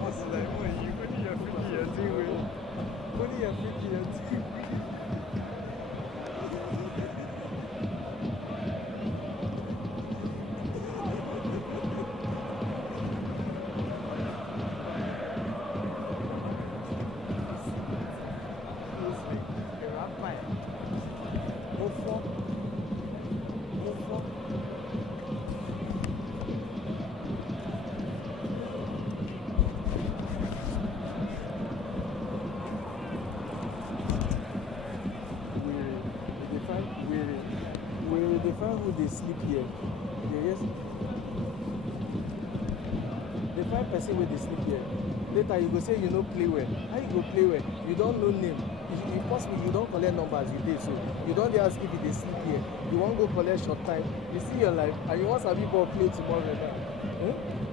this is like, oh, you only your freaky your thing with. Only your freaky your thing. They find who they sleep here. Yes. They find person where they sleep here. Later you go say you know play well. How you go play well? You don't know name. If possible you don't collect numbers you did, so you don't ask if they sleep here. You won't go collect short time. You see your life and you want some people play tomorrow.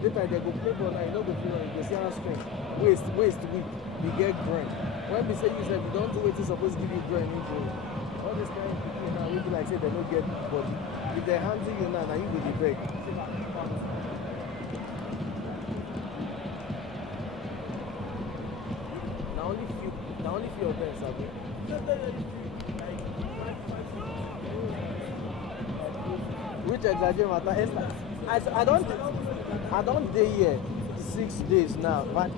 Later they go play ball now, you don't go play. You go see how strength. Waste weak. You get brain. When we say you don't do what it's supposed to give you brain injury. All this kind of people now will be like say they don't get body. If they handle you now you will be break. Now only few of them sabi. Which exaggerate matter? I don't dey here 6 days now. But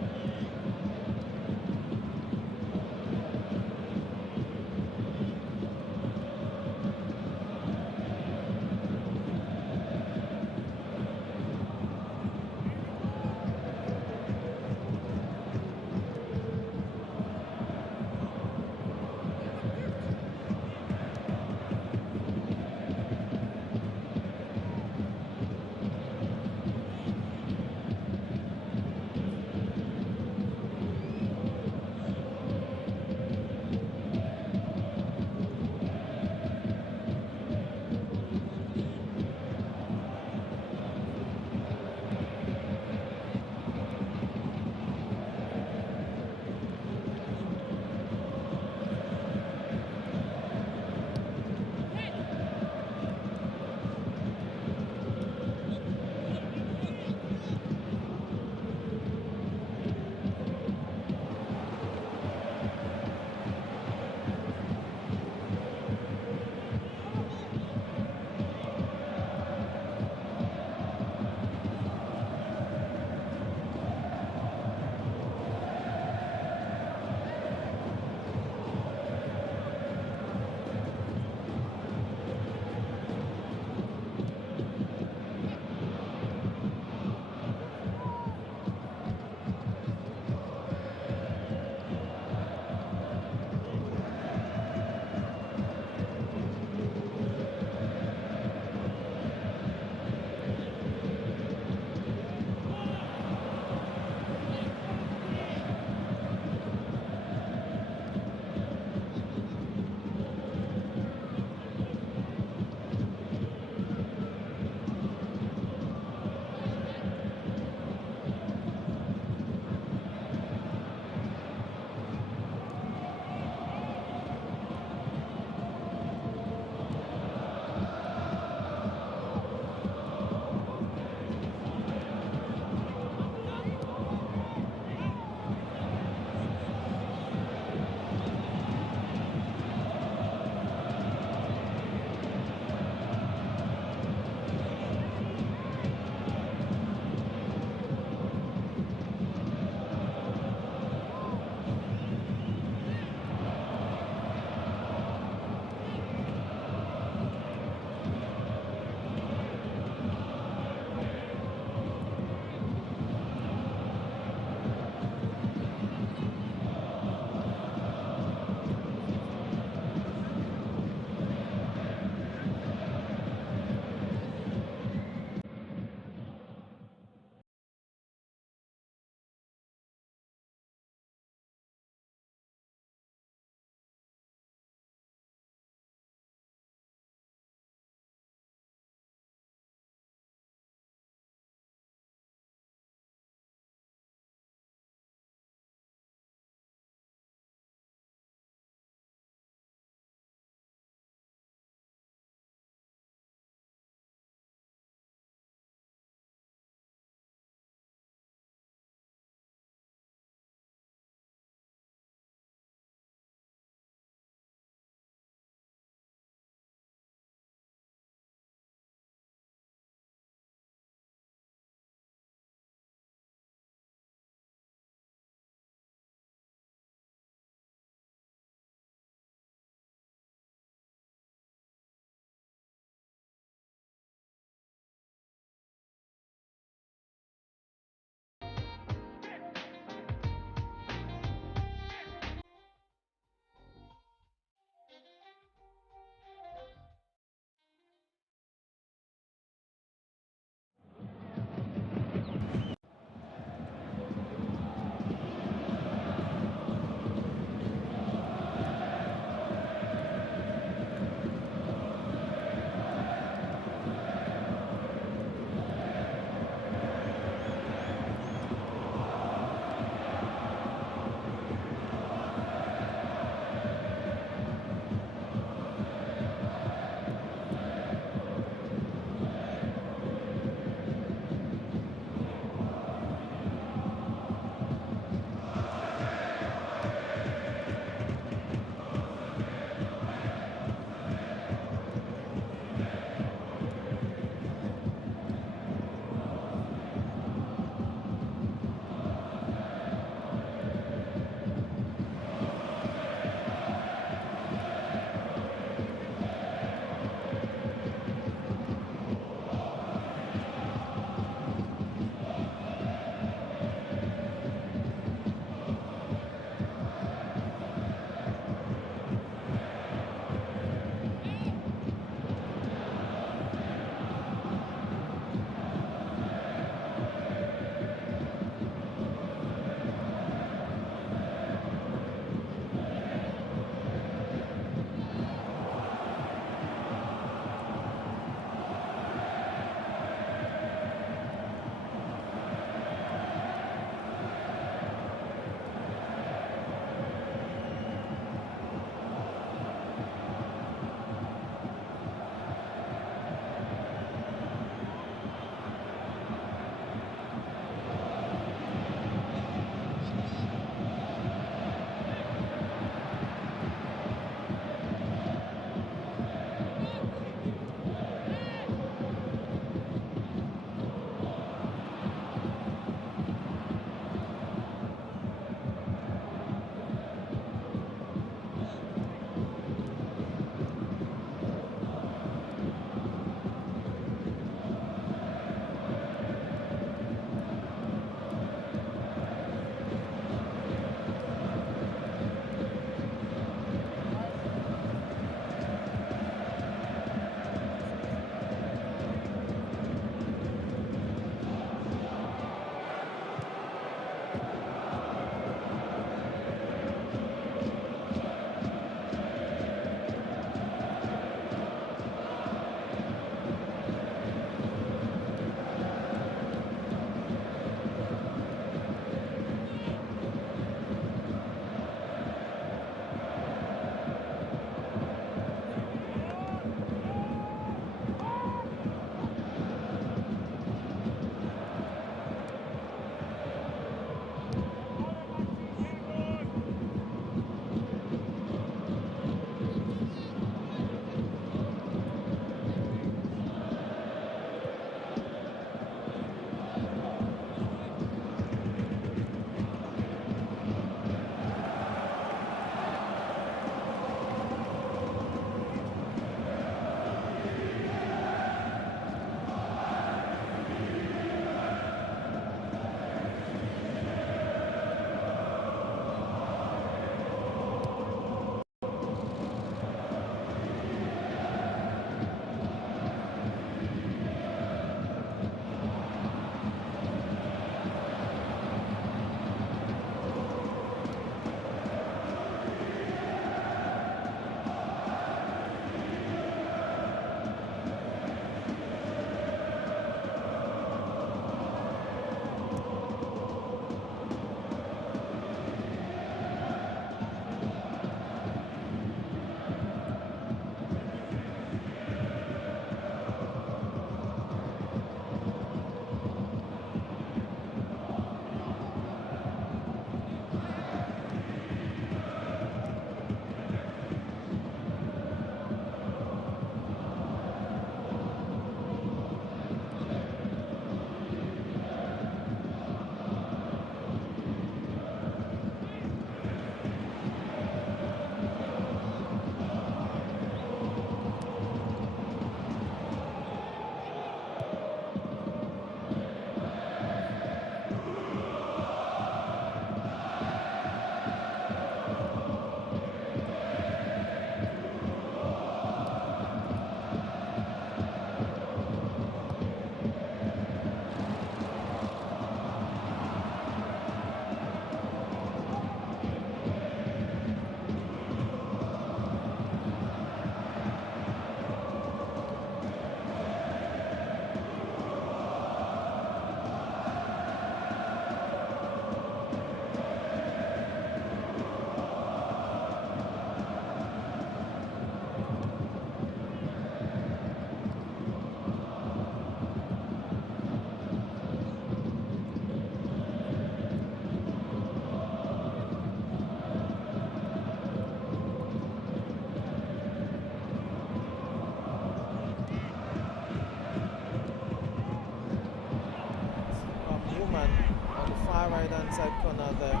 outside corner there,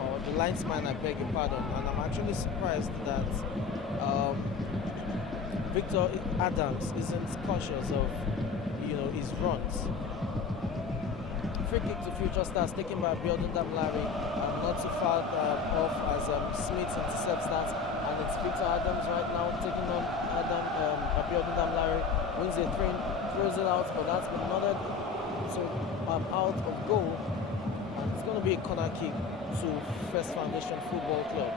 or the linesman, I beg your pardon, and I'm actually surprised that Victor Adams isn't cautious of, his runs. Free kick to Future Stars taken by Abiodun Damlari, not too far off as Smith intercepts that, and it's Victor Adams right now taking on Abiodun Damlari, wins a throw, throws it out, but that's been nodded out of goal, and it's going to be a corner kick to First Foundation Football Club.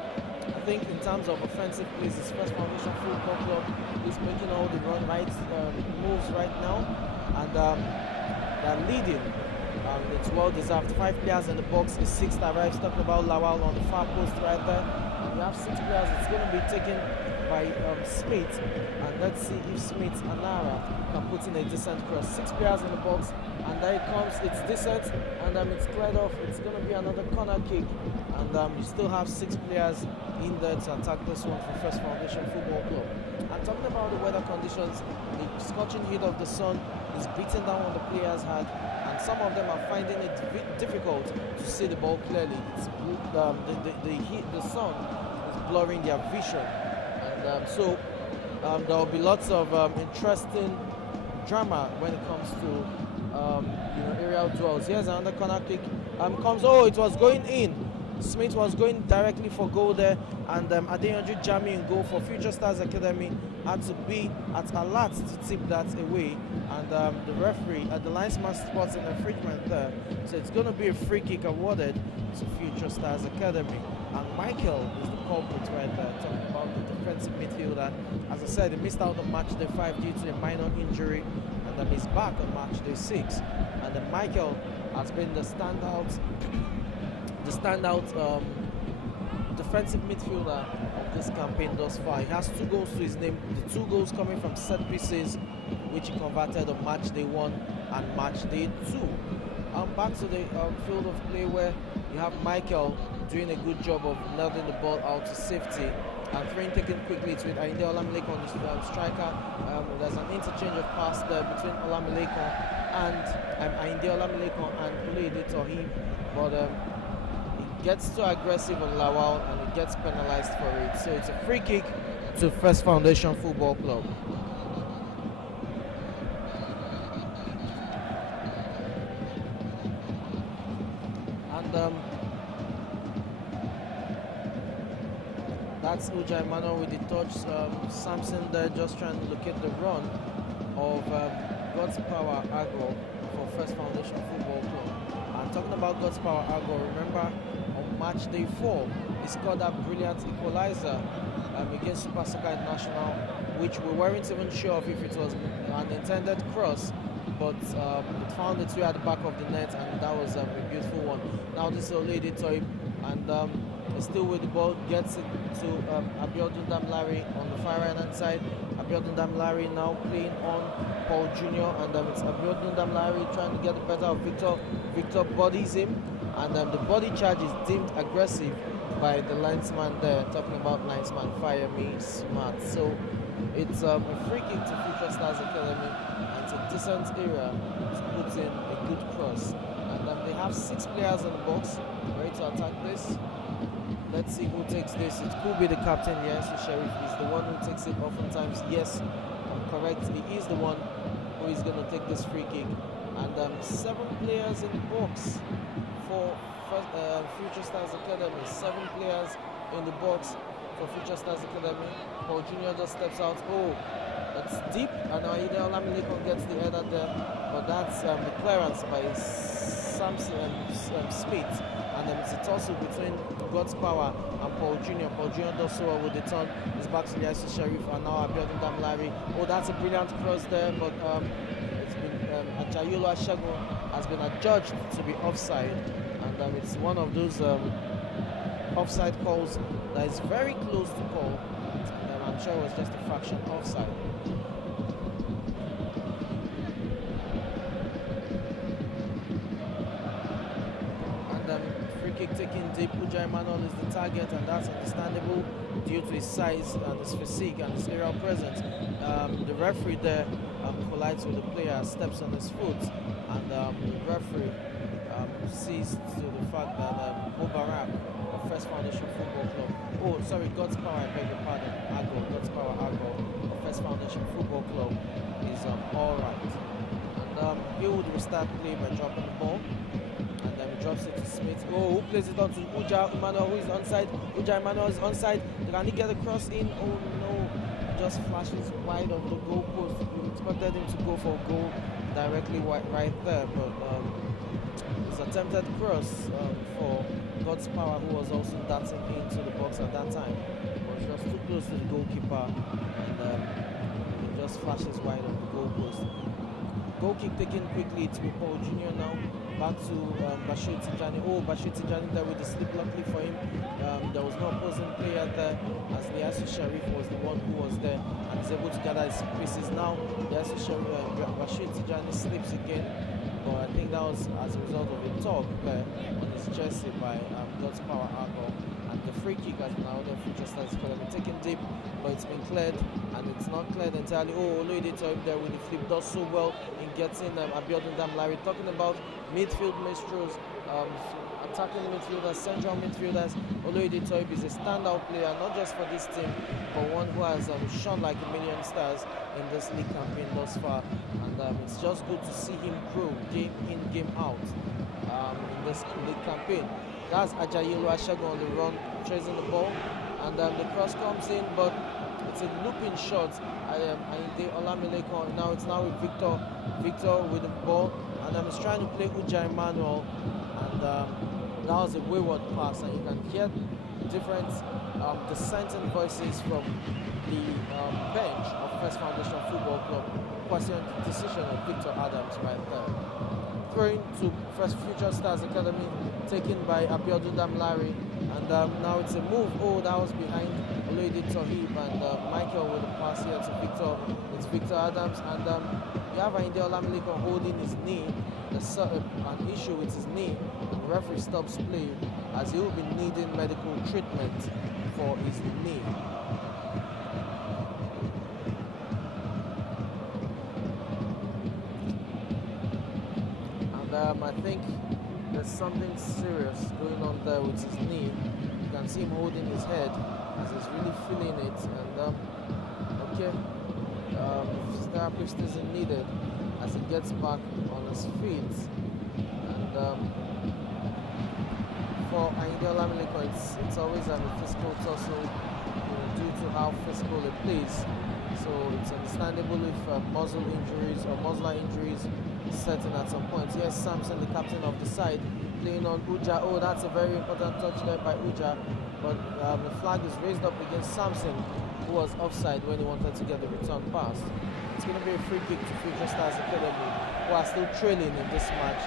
I think in terms of offensive plays, this First Foundation Football Club is making all the moves right now, and they're leading. It's well deserved. 5 players in the box. The sixth arrives. Talking about Lawal on the far post right there. And we have 6 players. It's going to be taken by Smith, and let's see if Smith and Nara can put in a decent cross. 6 players in the box, and there it comes. It's decent, and it's cleared off. It's going to be another corner kick, and you still have 6 players in there to attack this one for First Foundation Football Club. And talking about the weather conditions, the scorching heat of the sun is beating down on the players' head, and some of them are finding it difficult to see the ball clearly. It's the sun is blurring their vision, and so there will be lots of interesting drama when it comes to aerial duels. Here's another corner kick. It was going in. Smith was going directly for goal there, and Adeyanju Jami in goal for Future Stars Academy had to be at alert to tip that away, and the referee at the linesman spots an infringement there, so it's going to be a free kick awarded to Future Stars Academy, and Michael is the culprit right there, talking about the defensive midfielder. As I said, he missed out on match day 5 due to a minor injury, and he's back on match day 6, and Michael has been the standout defensive midfielder of this campaign thus far. He has 2 goals to his name, the 2 goals coming from set pieces, which he converted on match day 1 and match day 2. Back to the field of play, where you have Michael doing a good job of nailing the ball out to safety, and throwing taken quickly to it. Ainde Olamilekon, the striker. There's an interchange of pass there between Olamilekon and Ainde Olamilekon and Uluide Tohib, but gets too aggressive on Lawal and he gets penalized for it. So it's a free kick to First Foundation Football Club. And that's Uja Emmanuel with the touch. Samson there just trying to locate the run of God's Power Agro for First Foundation Football Club. And talking about God's Power Agro, remember on match day 4, he scored that brilliant equalizer against Super Soccer International, which we weren't even sure of if it was an intended cross, but it found its way at the back of the net, and that was a beautiful one. Now this is Uluide Tohib, and he's still with the ball, gets it to Abiodun Damlari on the far right hand side. Abiodun Damlari now playing on Paul Jr., and it's Abiodun Damlari trying to get the better of Victor. Victor bodies him, and the body charge is deemed aggressive by the linesman there, talking about linesman Fire Me Smart. So it's a free kick to Future Stars Academy, and it's a decent area to put in a good cross. And they have 6 players in the box ready to attack this. Let's see who takes this. It could be the captain, yes, the Sheriff is the one who takes it oftentimes. Yes, I'm correct, he is the one who is going to take this free kick. And 7 players in the box for Future Stars Academy. 7 players in the box for Future Stars Academy. Paul Jr. just steps out. Oh, it's deep, and Ainde Olamilekon gets the header there, but that's the clearance by Samson Smith. And it's a toss-up between God's Power and Paul Jr. Paul Jr. does so well with the turn. He's back to the IC Sheriff, and now Abiodun Damlari. Oh, that's a brilliant cross there, but it's been Ajayolo Ashagun has been adjudged to be offside, and it's one of those offside calls that is very close to call. I'm sure it was just a fraction offside. Kick taken deep. Uja Emmanuel is the target, and that's understandable due to his size and his physique and his aerial presence. The referee there collides with the player, steps on his foot, and the referee sees to the fact that Mubarak of First Foundation Football Club, oh sorry, God's Power, I beg your pardon, Argo, God's Power Argo of First Foundation Football Club is alright. And he would restart play by dropping the ball. And then he drops it to Smith. Oh, who plays it on to Uja Emmanuel, who is onside. Uja Emmanuel is onside. Can he get a cross in? Oh no. Just flashes wide of the goalpost. We expected him to go for a goal directly right there, but his attempted cross for God's Power, who was also dancing into the box at that time, was just too close to the goalkeeper, and it just flashes wide of the goalpost. Goal kick taken quickly to Paul Jr. now. Back to Bashir Tijani. Oh, Bashir Tijani there with the slip, luckily for him. There was no opposing player there, as the Yasu Sharif was the one who was there and is able to gather his pieces. Now, the Yasu Sharif, Bashir Tijani slips again, but I think that was as a result of a tug on his jersey by God's Power Argo. And the free kick has been out there for just as it's taken deep, but it's been cleared, and it's not cleared entirely. Oh, Oloide Toib there with the flip does so well in getting Abiodun Damilare. Talking about midfield maestros, attacking midfielders, central midfielders, Oloide Toib is a standout player, not just for this team, but one who has shone like a million stars in this league campaign thus far. And it's just good to see him grow game in, game out in this league campaign. That's Ajayi Oluwasegun on the run, chasing the ball, and the cross comes in, but it's a looping shot. Ayinde Olamileko. Now it's with Victor with the ball, and he's trying to play Uja Emmanuel, and that was a wayward pass, and you can hear different dissenting voices from the bench of First Foundation Football Club questioning the decision of Victor Adams right there. Throwing to First Future Stars Academy, taken by Abiodun Damilare, and now it's a move. Oh, that was behind Oloide Tohib, and Michael with the pass here to Victor. It's Victor Adams, and you have Ayinde Olamileko holding his knee. There's an issue with his knee. The referee stops play as he will be needing medical treatment for his knee. I think there's something serious going on there with his knee. You can see him holding his head as he's really feeling it. And okay, his therapist isn't needed as he gets back on his feet. And for Ayinde Olamileko, it's always a physical tussle, due to how physical it plays. So it's understandable if muscle injuries or muscular injuries setting at some point. Yes, Samson, the captain of the side, playing on Uja. Oh, that's a very important touch there by Uja, but the flag is raised up against Samson, who was offside when he wanted to get the return pass. It's going to be a free kick to Future Stars Academy, who are still trailing in this match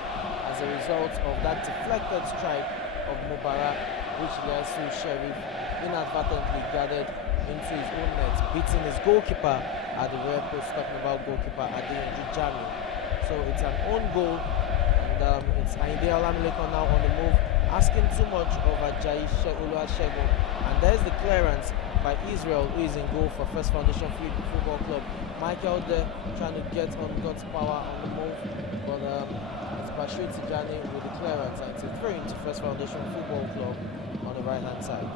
as a result of that deflected strike of Mubarak, which Yasu Sharif inadvertently gathered into his own net, beating his goalkeeper at the rear post. Talking about goalkeeper Adeyanju Jami. So it's an own goal, and it's Ayinde Olamileko now on the move, asking too much of Ajayi Oluwasegun. And there's the clearance by Israel, who is in goal for First Foundation Football Club. Michael there trying to get on God's Power on the move, but it's Bashir Tijani with the clearance, and it's a throw into First Foundation Football Club on the right hand side.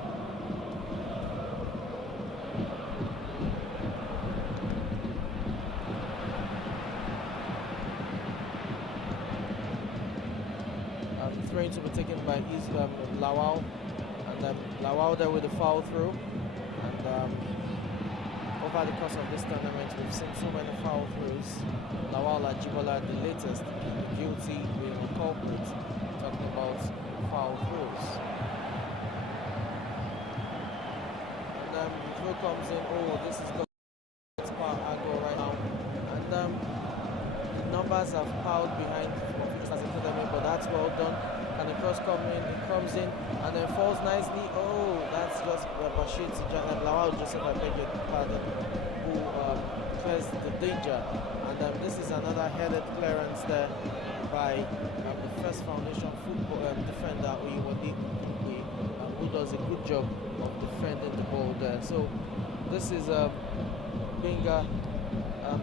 Throwing to be taken by Lawal, and Lawal there with the foul through. And over the course of this tournament, we've seen so many foul throughs. Lawal Ajibola, the latest, guilty being a culprit. Talking about foul throughs. And the throw comes in. Oh, this is God's Power Argo right now. And the numbers have piled behind Academy, but that's well done. And the cross come in, it comes in and then falls nicely. Oh, that's just Bashir Tijani, Lawal Joseph, I beg your pardon, who clears the danger. And this is another headed clearance there by the First Foundation football defender, who does a good job of defending the ball there. So this is being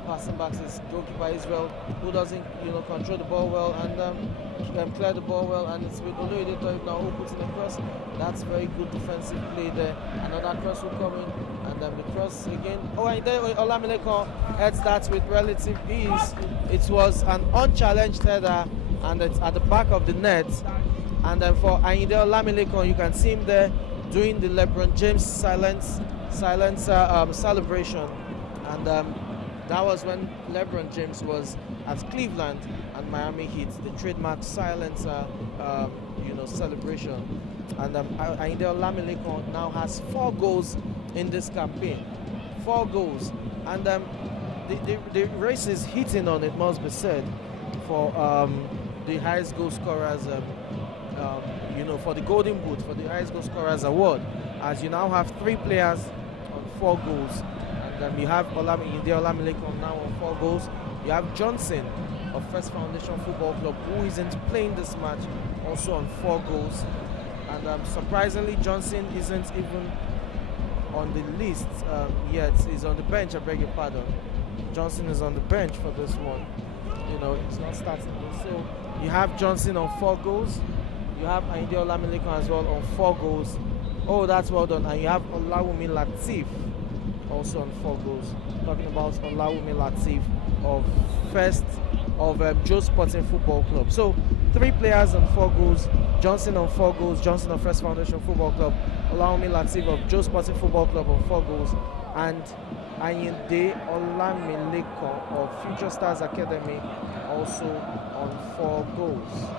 passing back to his goalkeeper Israel, who doesn't control the ball well and clear the ball well, and it's with Oloyede Toyib now who puts in a cross. That's very good defensive play there. Another cross will come in, and the cross again. Oh, and then Olamilekan heads that with relative ease. It was an unchallenged header, and it's at the back of the net. And then for Ayinde Olamilekan, you can see him there doing the LeBron James silencer celebration, and that was when LeBron James was at Cleveland and Miami Heat, the trademark silencer celebration. And Ayinde Olamilekan now has 4 goals in this campaign, 4 goals, and the race is heating on, it must be said, for the highest goal scorers. For the Golden Boot, for the highest goal scorers award, as you now have 3 players on 4 goals, and you have Ayinde Olamilekan now on 4 goals. You have Johnson of First Foundation Football Club, who isn't playing this match, also on 4 goals, and surprisingly Johnson isn't even on the list yet. He's on the bench, I beg your pardon. Johnson is on the bench for this one. He's not starting. So you have Johnson on 4 goals. You have Ayinde Olamilekan as well on 4 goals. Oh, that's well done. And you have Olawumi Lateef also on 4 goals. Talking about Olawumi Lateef of Joe Sporting Football Club. So 3 players on 4 goals. Johnson on 4 goals. Johnson of First Foundation Football Club. Olawumi Lateef of Joe Sporting Football Club on 4 goals. And Ayinde Olamilekan of Future Stars Academy also on 4 goals.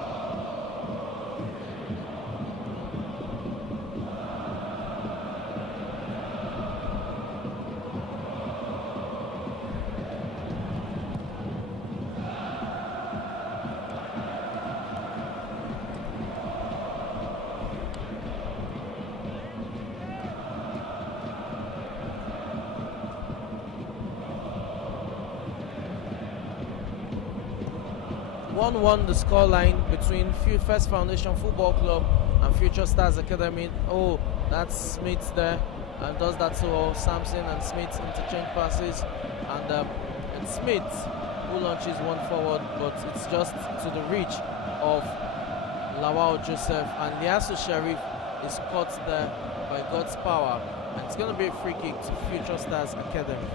The scoreline between First Foundation Football Club and Future Stars Academy. Oh, that's Smith there, and does that to Samson, and Smith interchange passes, and it's Smith who launches one forward, but it's just to the reach of Lawal Joseph, and Liasu Sharif is caught there by God's power, and it's going to be a free kick to Future Stars Academy.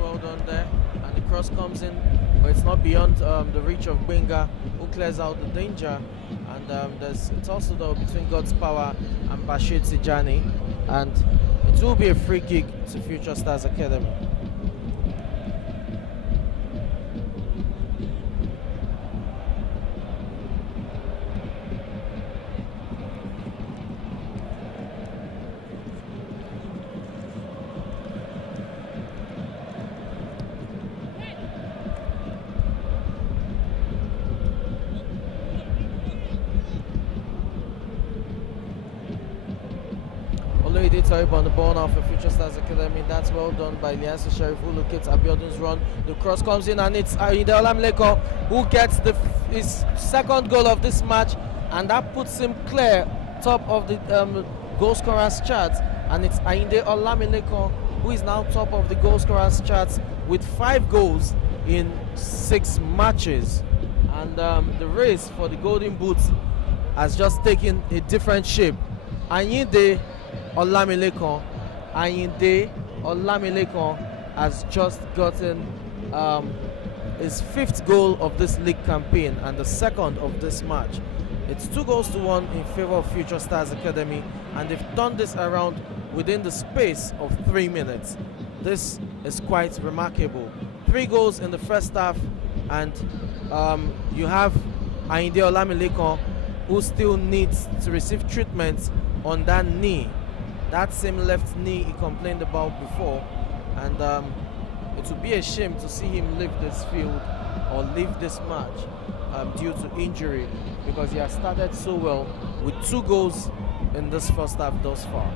Well done there, and the cross comes in, but it's not beyond the reach of Benga, who clears out the danger, and it's also though between God's power and Bashir Tijani, and it will be a free kick to Future Stars Academy. Toyib on the ball now for Future Stars Academy. That's well done by Liasu Sharif, who locates Abiodun's run. The cross comes in, and it's Ayinde Olamilekan who gets his 2nd goal of this match, and that puts him clear top of the goal scorers chart. And it's Ayinde Olamilekan who is now top of the goal scorers charts with 5 goals in 6 matches. And the race for the Golden Boot has just taken a different shape. Ayinde Olamilekan has just gotten his 5th goal of this league campaign and the 2nd of this match. It's 2-1 in favor of Future Stars Academy, and they've turned this around within the space of 3 minutes. This is quite remarkable. 3 goals in the first half, and you have Ayinde Olamilekan, who still needs to receive treatment on that knee, that same left knee he complained about before, and it would be a shame to see him leave this field or leave this match due to injury, because he has started so well with 2 goals in this first half thus far.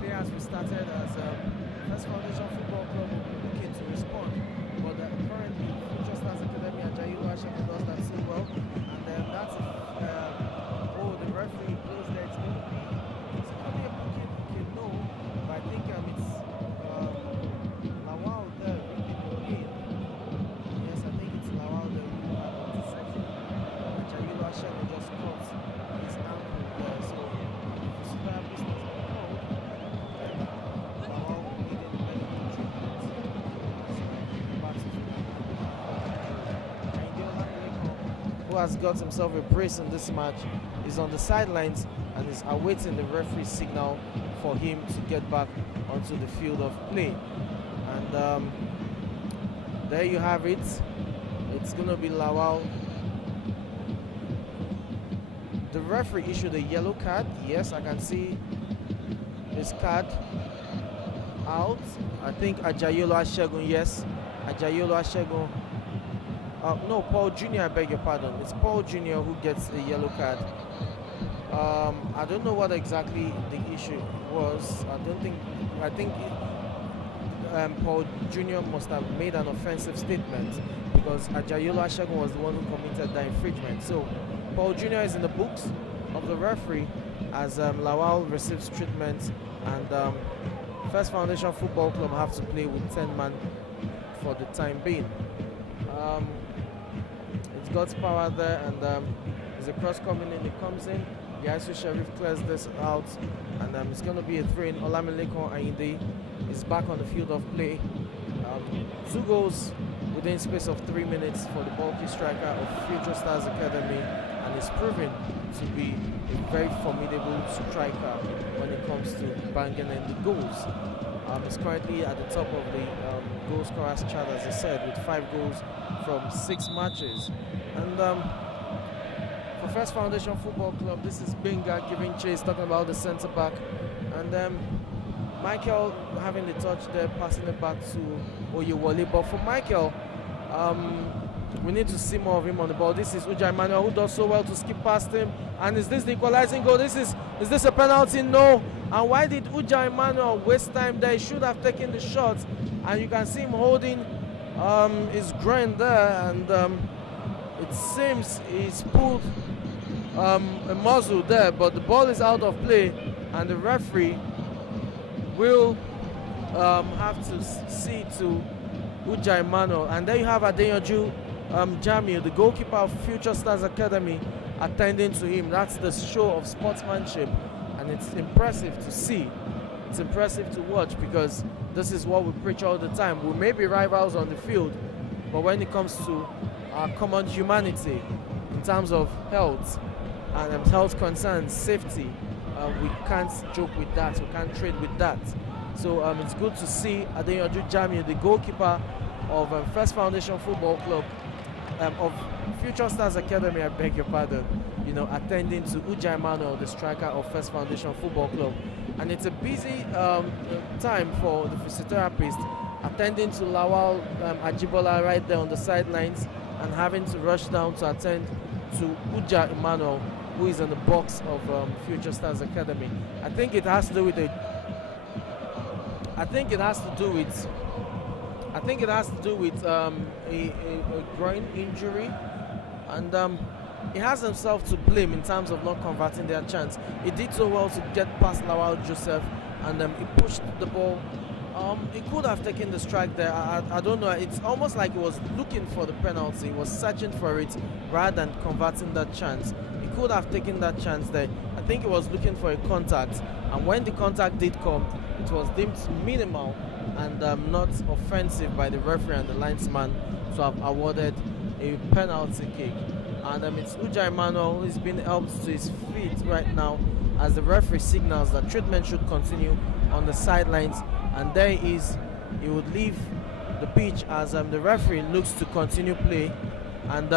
Players we started as First Foundation Football Club will be looking to respond, but currently Future Stars Academy and Jayilu Ashaka does that so well, and that's the referee blows there. It's going to be a booking, no, but I think it's Lawal there really again. Yes, I think it's Lawal there really had an interception, and Jayilu Ashaka just caught his ankle there. So if you see that business who has got himself a brace in this match is on the sidelines and is awaiting the referee's signal for him to get back onto the field of play. And there you have it. It's going to be Lawal. The referee issued a yellow card. Yes, I can see his card out. I think Ajayolo Ashegun, yes. Ajayolo Ashegun. No, Paul Jr., I beg your pardon. It's Paul Jr. who gets a yellow card. I don't know what exactly the issue was. I think Paul Jr. must have made an offensive statement, because Ajayolo Ashegun was the one who committed the infringement. So Paul Jr. is in the books of the referee as Lawal receives treatment, and First Foundation Football Club have to play with 10 men for the time being. It's God's power there, and there's a cross coming in. It comes in. The ISU Sheriff clears this out, and it's going to be a throw-in. Olamilekon Ayinde is back on the field of play. 2 goals within space of 3 minutes for the bulky striker of Future Stars Academy, and is proven to be a very formidable striker when it comes to banging in the goals. He's currently at the top of the goal scorers chart, as I said, with 5 goals from 6 matches. And for First Foundation Football Club, this is Benga giving chase, talking about the centre back, and Michael having the touch there, passing it back to Oyewole. But for Michael, we need to see more of him on the ball. This is Uja Emmanuel, who does so well to skip past him. And is this the equalizing goal? Is this a penalty? No. And why did Uja Emmanuel waste time there? He should have taken the shot. And you can see him holding his groin there, and it seems he's pulled a muscle there, but the ball is out of play, and the referee will have to see to Uja Emmanuel. And there you have Adeyanju Jamiu, the goalkeeper of Future Stars Academy, attending to him. That's the show of sportsmanship, and it's impressive to see. It's impressive to watch, because this is what we preach all the time. We may be rivals on the field, but when it comes to our common humanity in terms of health and health concerns, safety, we can't joke with that. We can't trade with that. So it's good to see Adeyanju Jamiu, the goalkeeper of First Foundation Football Club, of Future Stars Academy, I beg your pardon, attending to Uja Emmanuel, the striker of First Foundation Football Club. And it's a busy time for the physiotherapist, attending to Lawal Ajibola right there on the sidelines, and having to rush down to attend to Uja Emmanuel, who is in the box of Future Stars Academy. I think it has to do with a groin injury, and he has himself to blame in terms of not converting their chance. He did so well to get past Lawal Joseph, and he pushed the ball. He could have taken the strike there. I don't know. It's almost like he was looking for the penalty. He was searching for it rather than converting that chance. He could have taken that chance there. I think he was looking for a contact, And when the contact did come, it was deemed minimal and not offensive by the referee and the linesman to have awarded a penalty kick. And it's Uja Emmanuel who is being helped to his feet right now as the referee signals that treatment should continue on the sidelines. And there he is. He would leave the pitch as the referee looks to continue play. And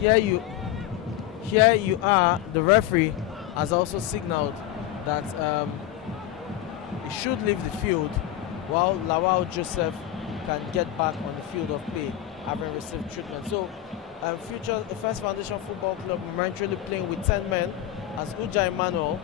here you are. The referee has also signaled that he should leave the field while Lawal Joseph can get back on the field of play, having received treatment. So the First Foundation Football Club momentarily playing with 10 men as Uja Emmanuel,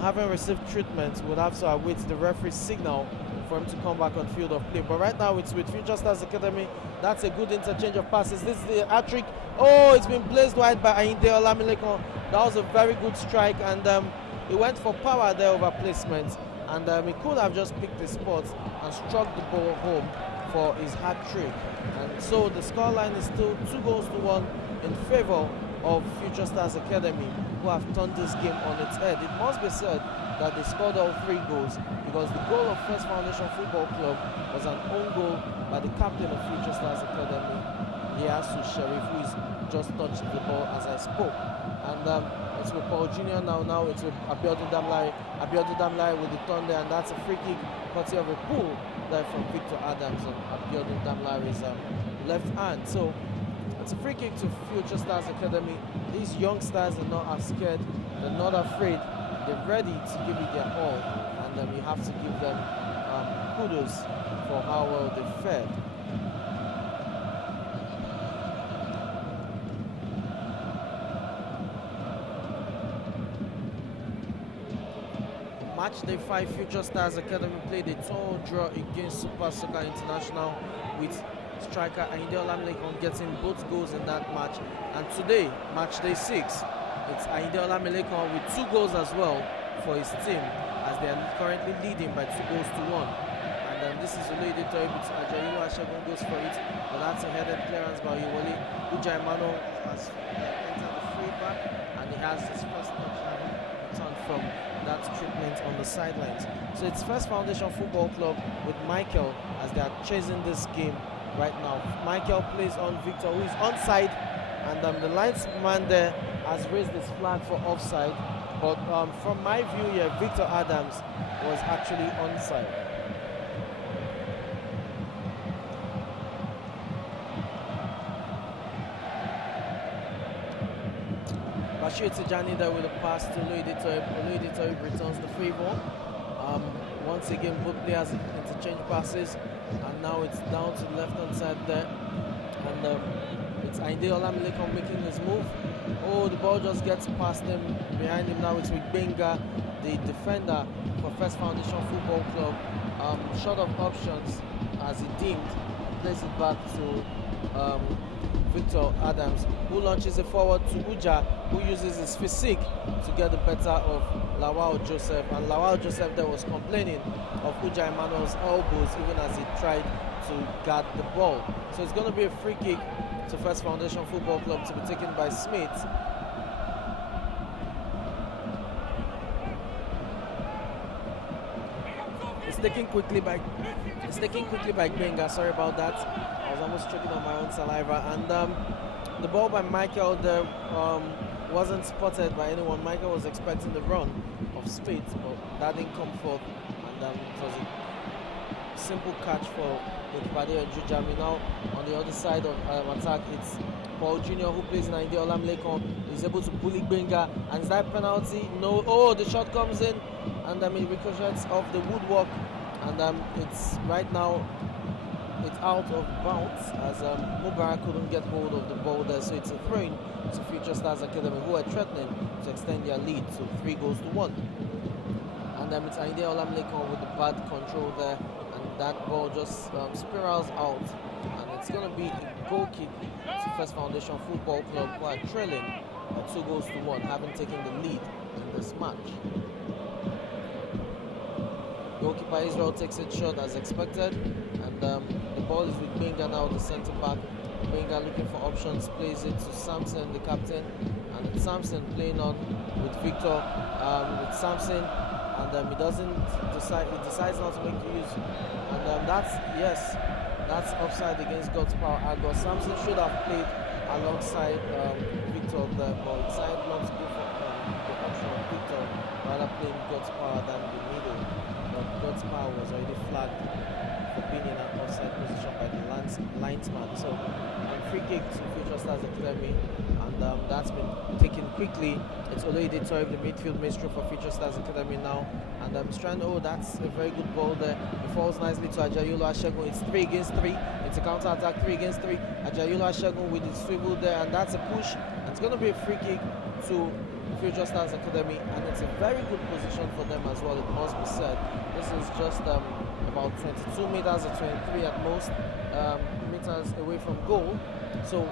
having received treatment, would have to await the referee's signal for him to come back on field of play. But right now it's with Future Stars Academy. That's a good interchange of passes. This is the hat-trick. Oh, it's been blazed wide by Ayinde Olamilekon. That was a very good strike, and he went for power there over placement, and he could have just picked the spot and struck the ball home for his hat-trick. And so the scoreline is still 2-1 in favor of Future Stars Academy, who have turned this game on its head. It must be said that they scored all 3 goals, because the goal of First Foundation Football Club was an own goal by the captain of Future Stars Academy, Yasu Sharif, who is just touched the ball as I spoke. And it's with Paul Jr. now it's with Abiodun Damlari with the turn there, and that's a free kick courtesy of a pull there from Victor Adams on Abiodun Damlari's left hand. So it's a free kick to Future Stars Academy. These youngsters are not as scared, they're not afraid, they're ready to give it their all, and you have to give them kudos for how well they fared. Match day 5, Future Stars Academy played a 2-2 draw against Super Soccer International, with striker Ayinde Olamilekon getting both goals in that match. And today, match day 6, it's Ayinde Olamilekon with 2 goals as well for his team, as they are currently leading by 2-1. And this is Olede Toyibut. Ajayilu Ashegun goes for it, but that's a headed clearance by Oyewole. Uja Emmanuel has entered the free back, and he has his first touchdown return from that treatment on the sidelines. So it's First Foundation Football Club with Michael as they are chasing this game right now. Michael plays on Victor, who is onside, and the linesman there has raised his flag for offside. But from my view here, Victor Adams was actually onside. Bashir Tijani there with a pass to Olede Toyib returns the free ball. Once again, both players interchange passes, and now it's down to the left-hand side there. And it's Ayinde Olamilekon making his move. Oh, the ball just gets past him. Behind him now it's with Benga, the defender for First Foundation Football Club. Short of options as he deemed, plays it back to Victor Adams, who launches it forward to Uja, who uses his physique to get the better of Lawal Joseph. And Lawal Joseph there was complaining of Uja Emmanuel's elbows even as he tried to guard the ball. So it's going to be a free kick to First Foundation Football Club to be taken by Smith. It's taken quickly by Benga. Sorry about that. I was almost choking on my own saliva. And the ball by Michael there wasn't spotted by anyone. Michael was expecting the run of Smith, but that didn't come forth. And it was a simple catch for Ekpade Jujami. Now on the other side of attack, it's Paul Jr. who plays in Ayinde Olamilekon. He's able to bully Benga, and is that penalty? No. Oh, the shot comes in, and it ricochets off the woodwork, and it's right now it's out of bounds as Mubarak couldn't get hold of the ball there. So it's a throw-in to Future Stars Academy, who are threatening to extend their lead to 3-1. And it's Ayinde Olamilekon with the bad control there, and that ball just spirals out, and it's going to be a goal kick to First Foundation Football Club, who are trailing by 2-1, having taken the lead in this match. Goalkeeper Israel takes it short as expected, and the ball is with Benga now, the centre back. Benga looking for options, plays it to Samson, the captain, and with Samson playing on with Victor, with Samson, and he doesn't decide. He decides not to make use, and that's offside against God's power. Agos Samson should have played alongside Victor there, but he decided not to go for the option of Victor, rather playing God's power than the middle. But God's power was already flagged for being in an offside position by the linesman. So free kick to Future Stars Academy, and that's been taken quickly. It's Oloide Toib, the midfield maestro for Future Stars Academy now, and he's trying to, that's a very good ball there. It falls nicely to Ajayolo Ashegun. It's 3 against 3. It's a counter attack, 3 against 3. Ajayolo Ashegun with his swivel there, and that's a push. And it's going to be a free kick to Future Stars Academy, and it's a very good position for them as well, it must be said. This is just about 22 meters or 23 at most meters away from goal. So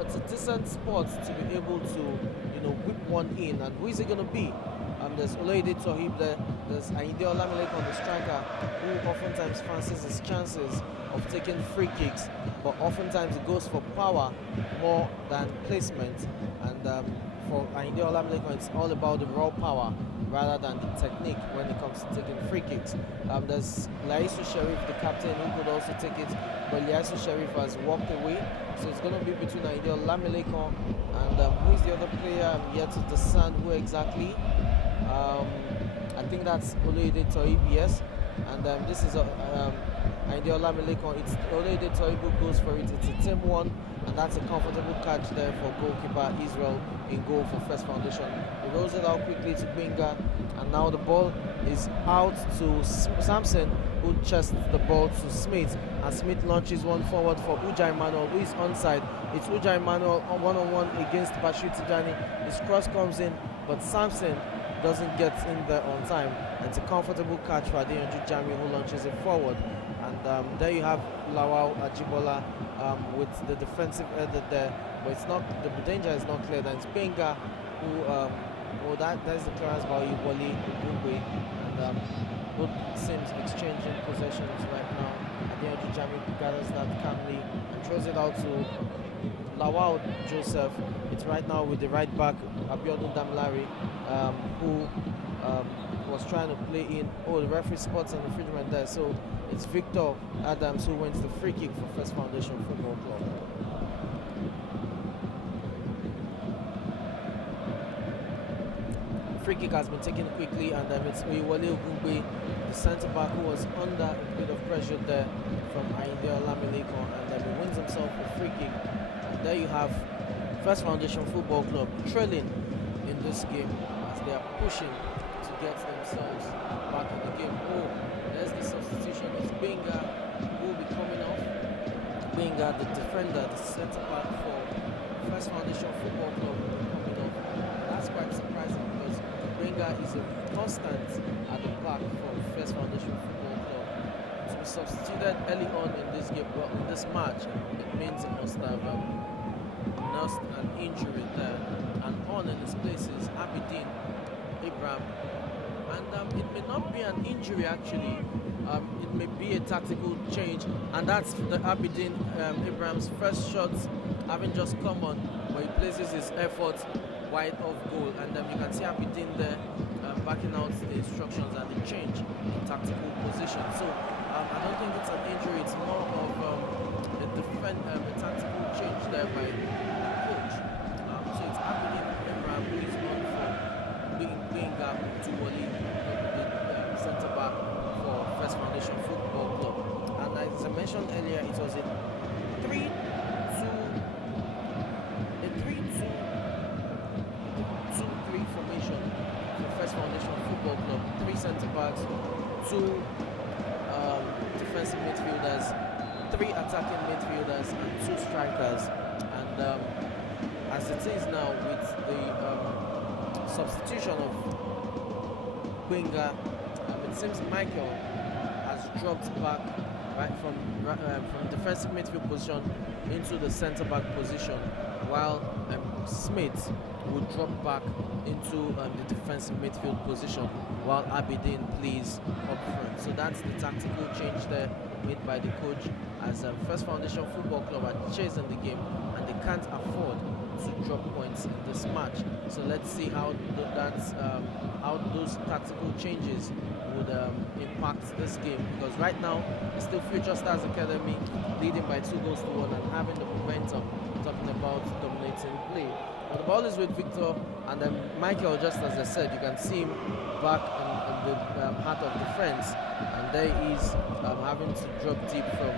it's a decent spot to be able to, whip one in. And who is it going to be? There's Oloide Tohib there. There's Ainde Olamilek on the striker, who oftentimes fancies his chances of taking free kicks, but oftentimes it goes for power more than placement. And for Ainde Olamilek, it's all about the raw power rather than the technique when it comes to taking free kicks. There's Laisu Sharif, the captain, who could also take it, but Laisu Sharif has walked away. So it's going to be between Ainde Olamilek and who is the other player? I'm yet to discern who exactly. I think that's Oloide Toib, yes. And this is Ainde Olamilek. It's Oloide Toib who goes for it. It's a team one, and that's a comfortable catch there for goalkeeper Israel in goal for First Foundation. He rolls it out quickly to Binga, and now the ball is out to Samson, who chests the ball to Smith, and Smith launches one forward for Uja Emmanuel, who is onside. It's Uja Emmanuel one-on-one against Bashir Tijani. His cross comes in, but Samson doesn't get in there on time. And it's a comfortable catch for Adeyanju Jami, who launches it forward. And there you have Lawal Ajibola with the defensive header there, but it's not, the danger is not clear. And it's Benga who that's the clearance by Wally Ugungwe, and both teams exchanging possessions right now. Adeyanju Jami gathers that calmly and throws it out to Lawal Joseph. It's right now with the right back Abiodun Damlari, who was trying to play in. Oh, the referee spots an infringement there. So it's Victor Adams who wins the free kick for First Foundation Football Club. Free kick has been taken quickly, and it's Oyewole Ogungbe, the centre back, who was under a bit of pressure there from Ainde Olamilek, and he wins himself a free kick. And there you have First Foundation Football Club trailing in this game as they are pushing to get themselves back in the game. Oh, there's the substitution. It's Benga who will be coming off. Benga, the defender, the centre back for First Foundation Football Club, will be coming off. That's quite surprising because Benga is a constant at the back for First Foundation Football Club. To be substituted early on in this game, well, in this match, it means it must have nursed an injury there. And on in his place is Abidin Abraham. And it may not be an injury actually, it may be a tactical change, and that's the Abidin Abraham's first shot having just come on, where he places his effort wide off goal, and you can see Abidin there backing out the instructions and the change in tactical position. So I don't think it's an injury, it's more of a tactical change there by the coach. So it's Abidin Abraham who is on for being up to Wally, the centre back for First Foundation Football Club. And as I mentioned earlier, it was a 3-2 formation for First Foundation Football Club. 3 centre backs, 2 defensive midfielders, 3 attacking midfielders, and 2 strikers. And as it is now, with the substitution of Benga, it seems Michael has dropped back right from defensive midfield position into the centre back position, while Smith would drop back into the defensive midfield position, while Abidin plays up front. So that's the tactical change there made by the coach, as First Foundation Football Club are chasing the game, and they can't afford to drop points in this match. So let's see how how those tactical changes would impact this game, because right now it's still Future Stars Academy leading by 2 goals to 1 and having the momentum, talking about dominating play. But the ball is with Victor, and then Michael, just as I said, you can see him back in the heart of defense, and there he is having to drop deep from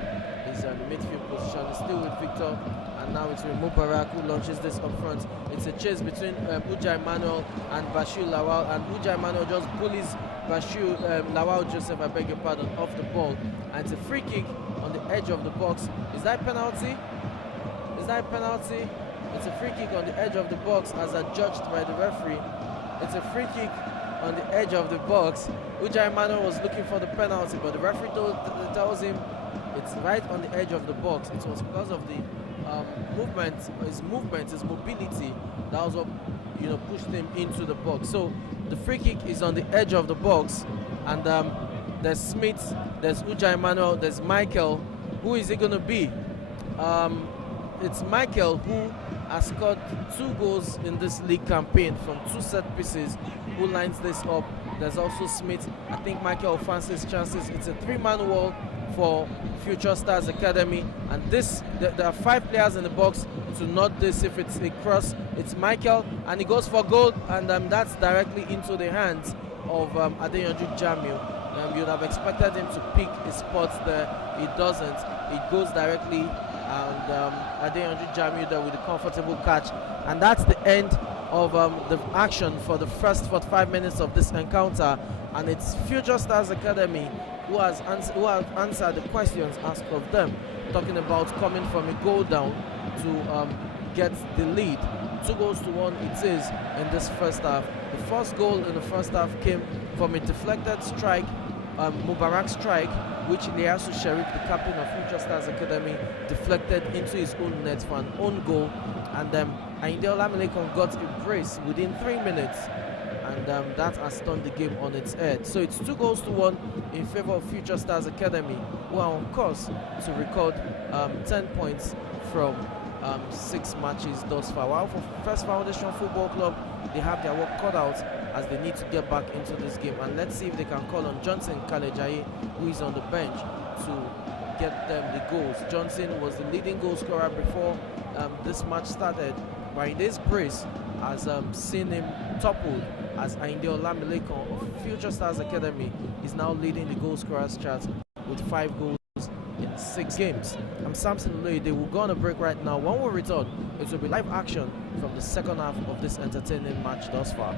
his midfield position. It's still with Victor, and now it's with Mubarak, who launches this up front. It's a chase between Uja Emmanuel and Bashir Lawal, and Uja Emmanuel just bullies Bashir Lawal Joseph, I beg your pardon, off the ball, and it's a free kick on the edge of the box. Is that a penalty? Is that a penalty? It's a free kick on the edge of the box as adjudged by the referee. It's a free kick on the edge of the box. Uja Emmanuel was looking for the penalty, but the referee tells him it's right on the edge of the box. It was because of the his mobility, that was what pushed him into the box. So the free kick is on the edge of the box, and there's Smith, there's Uja Emmanuel, there's Michael. Who is it going to be? It's Michael, who has scored 2 goals in this league campaign from 2 set pieces, who lines this up. There's also Smith. I think Michael will fancy his chances. It's a 3-man wall for Future Stars Academy, and there are 5 players in the box to not this. If it's a cross, it's Michael, and he goes for goal, and that's directly into the hands of Adeyanju Jamiu. You'd have expected him to pick his spots there. He doesn't. It goes directly, and Adeyanju Jamiu there with a comfortable catch, and that's the end of the action for the first 45 minutes of this encounter. And it's Future Stars Academy who have answered the questions asked of them, talking about coming from a goal down to get the lead. 2 goals to 1 it is in this first half. The first goal in the first half came from a deflected strike, Mubarak strike, which Ilyasu Sharif, the captain of Future Stars Academy, deflected into his own net for an own goal, and Ayinde Olamilekon got a brace within 3 minutes, and that has turned the game on its head. So it's 2 goals to 1 in favor of Future Stars Academy, who are on course to record 10 points from 6 matches thus far. While for First Foundation Football Club, they have their work cut out as they need to get back into this game. And let's see if they can call on Johnson Kalejaye, who is on the bench, to get them the goals. Johnson was the leading goal scorer before this match started, but in this brace has seen him toppled, as Ayinde Olamilekon of Future Stars Academy is now leading the goal scorers chart with 5 goals in 6 games. I'm Samson Oloyede. We'll go on a break right now. When we return, it will be live action from the second half of this entertaining match thus far.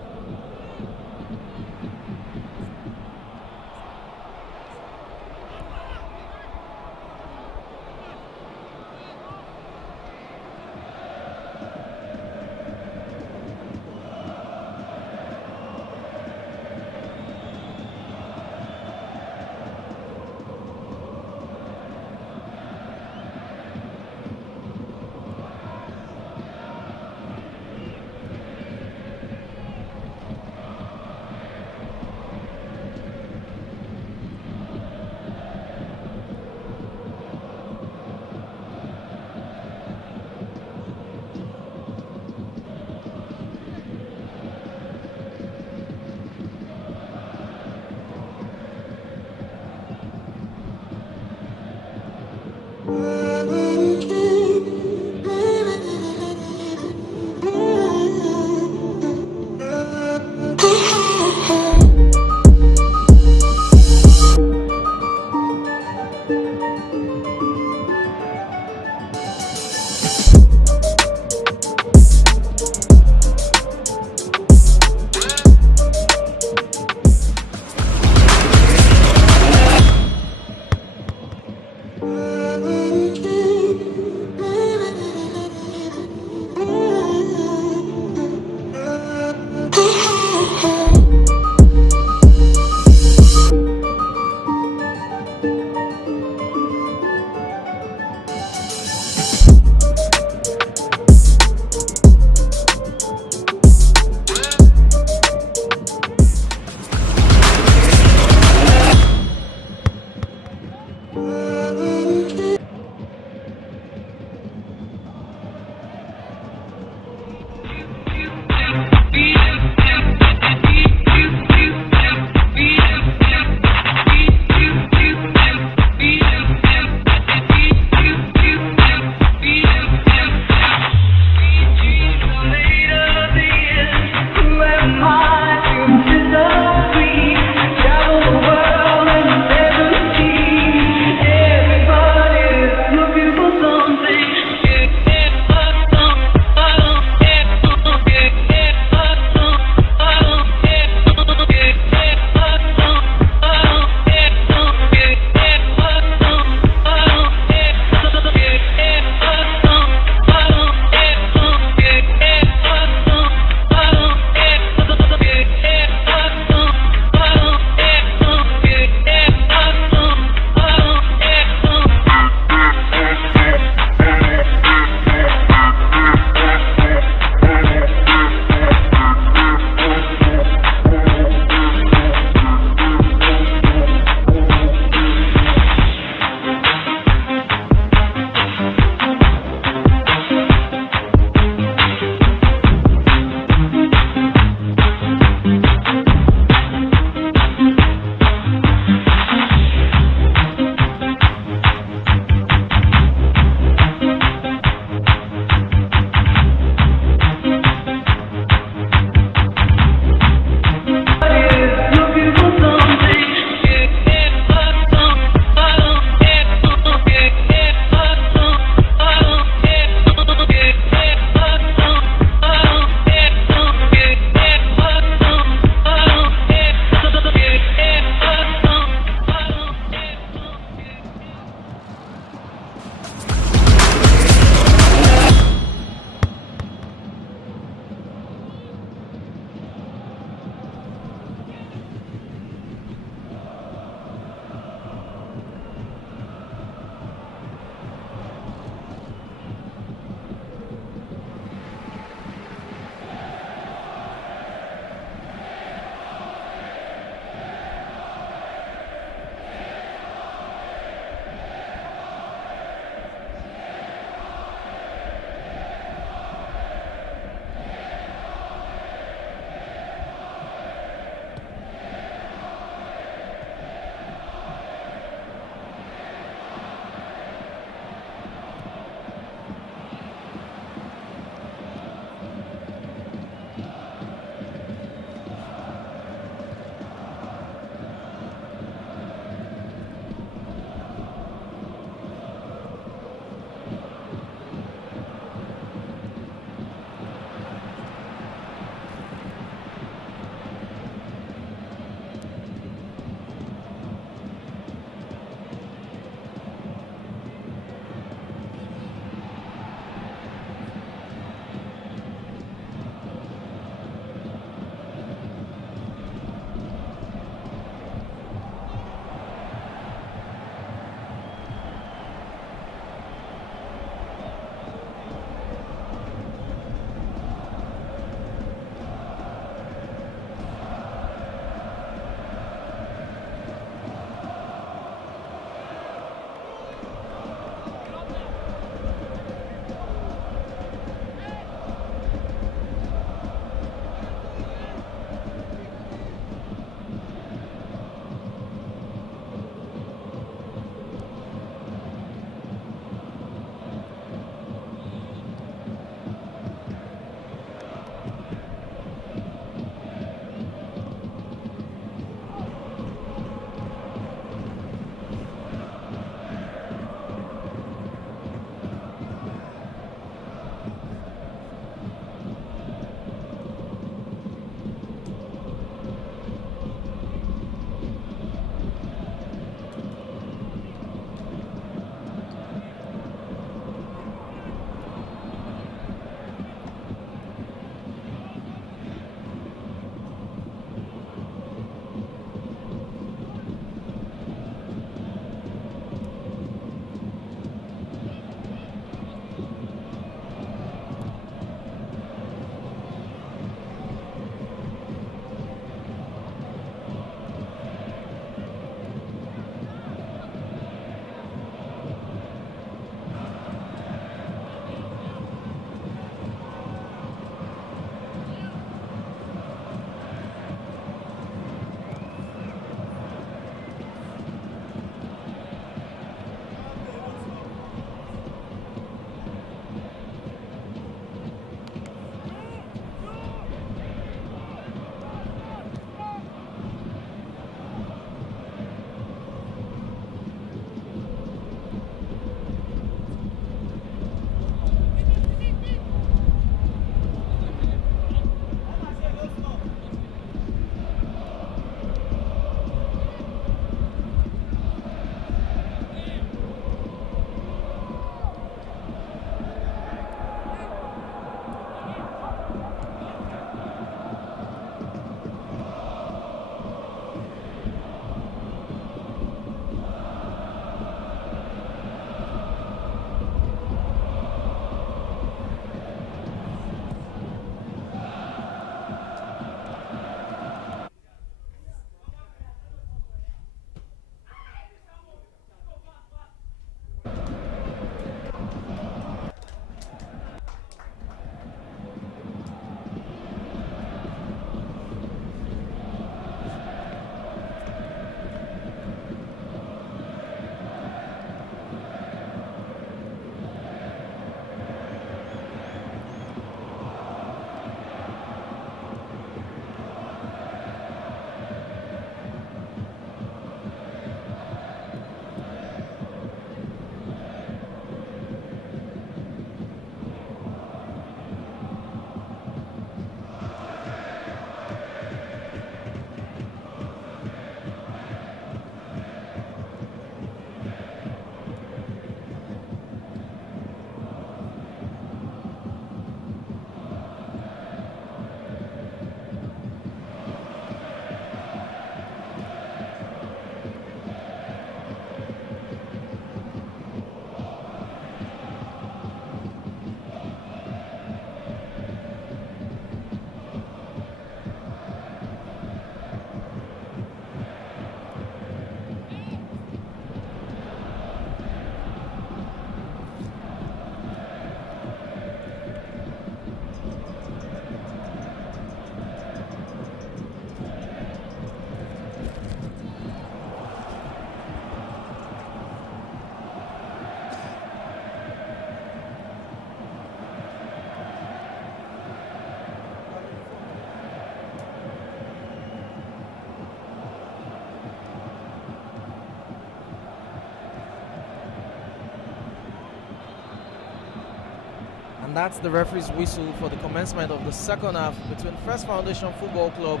And that's the referee's whistle for the commencement of the second half between First Foundation Football Club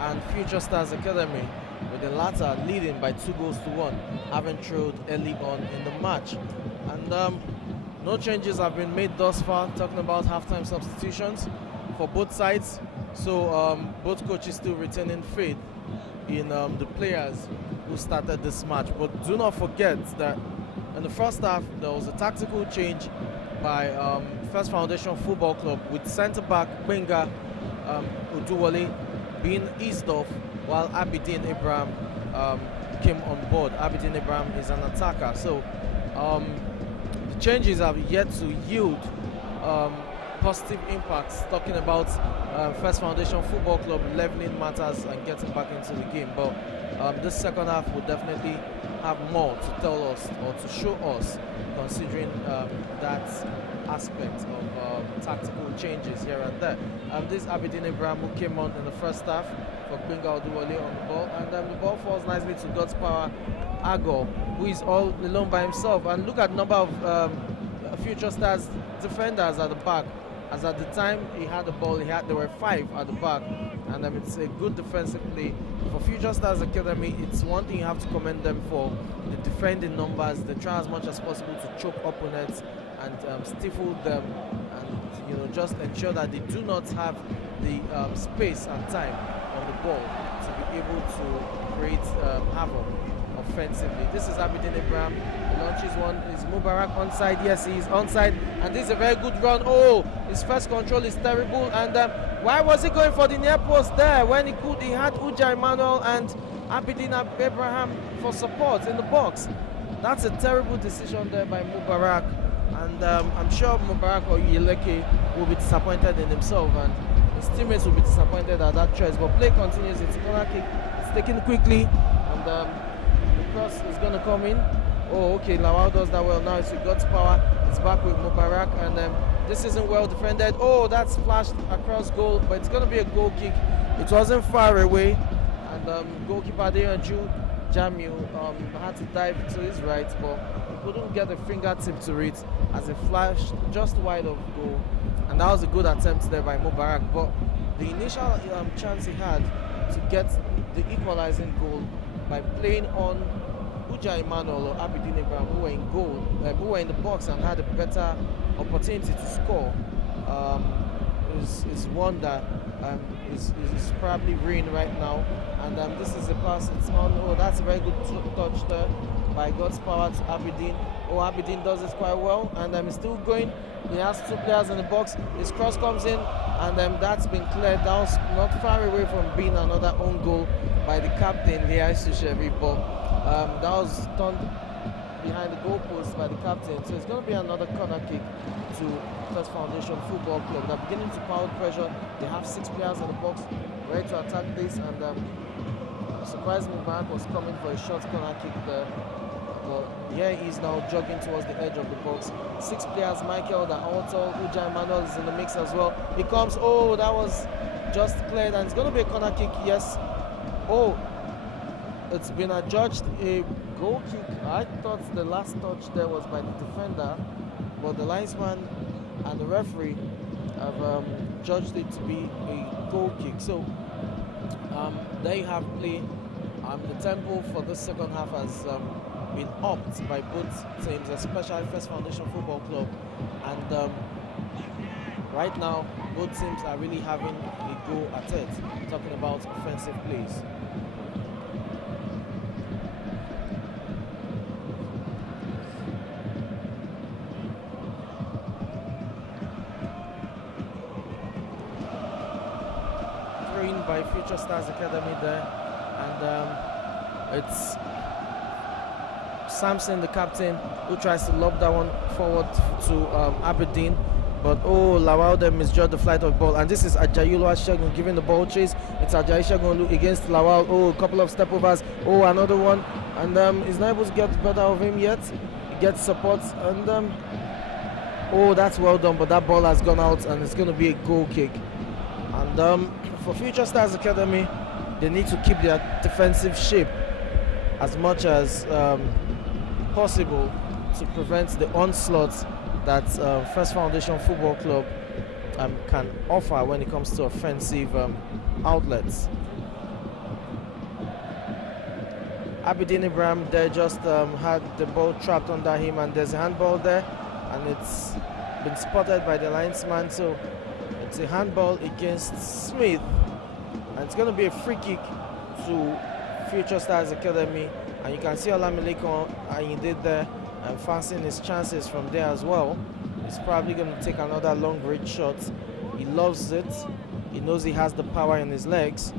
and Future Stars Academy, with the latter leading by 2-1, having trailed early on in the match. And no changes have been made thus far, talking about halftime substitutions for both sides. So both coaches still retaining faith in the players who started this match. But do not forget that in the first half, there was a tactical change by First Foundation Football Club, with centre-back Benga Uduwale being eased off, while Abidin Abraham came on board. Abidin Abraham is an attacker. So the changes have yet to yield positive impacts, talking about First Foundation Football Club leveling matters and getting back into the game. But this second half will definitely have more to tell us or to show us, considering that aspect of tactical changes here and there. This Abidin Abraham, who came on in the first half for Benga Oduwale on the ball, and the ball falls nicely to God's Power Agor, who is all alone by himself. And look at the number of Future Stars defenders at the back. As at the time he had the ball, there were 5 at the back, and it's a good defensive play for Future Stars Academy. It's one thing you have to commend them for: the defending numbers. They try as much as possible to choke opponents and stifle them, and just ensure that they do not have the space and time on the ball to be able to create havoc offensively. This is Abidin Abraham. He launches one. Is Mubarak onside? Yes, he is onside. And this is a very good run. Oh, his first control is terrible. And why was he going for the near post there when he could? He had Uja Emmanuel and Abidin Abraham for support in the box. That's a terrible decision there by Mubarak. And I'm sure Mubarak or Yeleke will be disappointed in himself, and his teammates will be disappointed at that choice. But play continues. It's a corner kick. It's taken quickly, and the cross is going to come in. Oh, okay, Lawal does that well. Now it's with God's Power. It's back with Mubarak, and this isn't well defended. Oh, that's flashed across goal, but it's going to be a goal kick. It wasn't far away, and goalkeeper Deyanju Jamiu had to dive to his right, but he couldn't get a fingertip to it as it flashed just wide of goal. And that was a good attempt there by Mubarak, but the initial chance he had to get the equalizing goal by playing on Uja Emmanuel or Abidin Abraham, who were in goal, who were in the box and had a better opportunity to score, is one that is probably ruined right now. And this is a pass. It's on. Oh, that's a very good touch there by God's Power to Abidin. Oh, Abidin does this quite well, and he's still going. He has 2 players in the box. His cross comes in, and that's been cleared. That was not far away from being another own goal by the captain, Leah Sushevi, but that was turned behind the goalpost by the captain. So it's going to be another corner kick to First Foundation Football Club. They're beginning to pile pressure. They have 6 players in the box ready to attack this, and surprisingly, Mubarak was coming for a short corner kick there. But here he is now jogging towards the edge of the box. 6 players, Michael, the Auto, Uja Emmanuel is in the mix as well. He comes, oh, that was just cleared, and it's going to be a corner kick, yes. Oh, it's been adjudged a goal kick. I thought the last touch there was by the defender, but the linesman and the referee have judged it to be a goal kick. So there you have play. The tempo for this second half has been upped by both teams, especially First Foundation Football Club. And right now, both teams are really having a go at it, talking about offensive plays. By Future Stars Academy there, and it's Samson, the captain, who tries to lob that one forward to Aberdeen, but oh, Lawal them misjudged the flight of the ball, and this is Ajayulu Ashegun giving the ball chase. It's Ajayi Shegun against Lawal. Oh, a couple of step overs. Oh, another one, and he's not able to get better of him yet. He gets support, and oh, that's well done, but that ball has gone out, and it's going to be a goal kick. And for Future Stars Academy, they need to keep their defensive shape as much as possible to prevent the onslaught that First Foundation Football Club can offer when it comes to offensive outlets. Abidin Ibrahim there just had the ball trapped under him, and there's a handball there, and it's been spotted by the linesman, so it's a handball against Smith, and it's going to be a free kick to Future Stars Academy. And you can see Olamilekan Ayinde there and fancying his chances from there as well. He's probably going to take another long range shot. He loves it. He knows he has the power in his legs,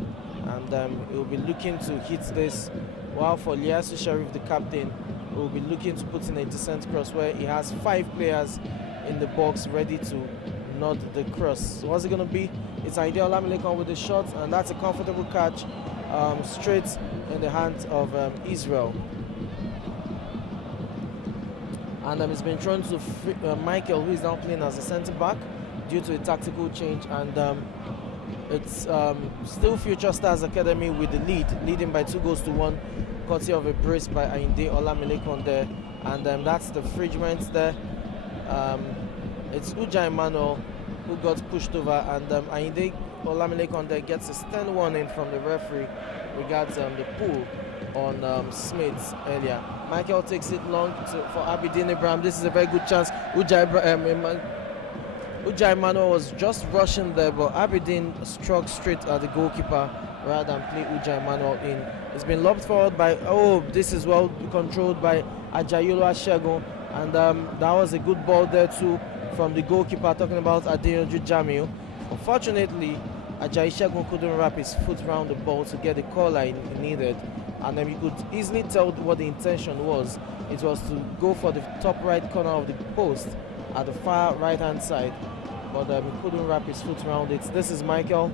and he'll be looking to hit this. While for Liasu Sharif, the captain, will be looking to put in a decent cross where he has 5 players in the box ready to nod the cross. So what's it going to be? It's Ayinde Olamilekan with the shot, and that's a comfortable catch straight in the hands of Israel. And it's been thrown to Michael, who is now playing as a centre back due to a tactical change, and it's still Future Stars Academy with the lead, leading by 2-1, courtesy of a brace by Ayinde Olamilekan there, and that's the fragments there. It's Uja Emmanuel who got pushed over, and Ayinde Olamilekan there gets a stern warning from the referee regards the pull on Smith earlier. Michael takes it long for Abidin Ibrahim. This is a very good chance. Uja Emmanuel was just rushing there, but Abidin struck straight at the goalkeeper rather than play Uja Emmanuel in. It's been lobbed forward by, this is well controlled by Ajayolo Ashegun, and that was a good ball there too from the goalkeeper, talking about Adeyanju Jamiu. Unfortunately, Ajayi Shegun couldn't wrap his foot around the ball to get the corner he needed, and you could easily tell what the intention was. It was to go for the top right corner of the post at the far right hand side, but he couldn't wrap his foot around it. This is Michael,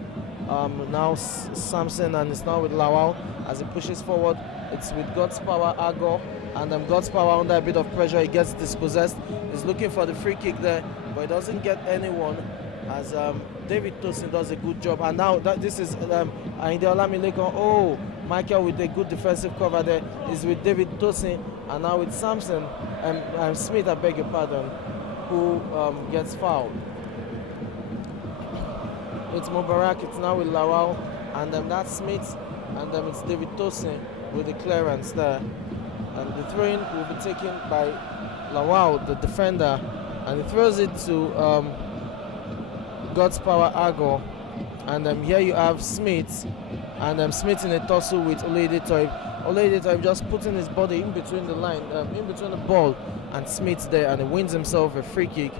now Samson, and it's now with Lawal as he pushes forward. It's with God's Power Agor, and God's Power under a bit of pressure, he gets dispossessed. He's looking for the free kick there, but he doesn't get anyone, as David Tosin does a good job. And now this is Ayinde Olamilekan. Michael with a good defensive cover there is with David Tosin, and now with Samson and Smith, I beg your pardon, who gets fouled. It's Mubarak, it's now with Lawal, and that's Smith, and it's David Tosin with the clearance there. And the throw-in will be taken by Lawal, the defender, and he throws it to God's Power Agor. And here you have Smith, and Smith in a tussle with Olaide Toib. Olaide Toib just putting his body in between the line, in between the ball and Smith there, and he wins himself a free kick.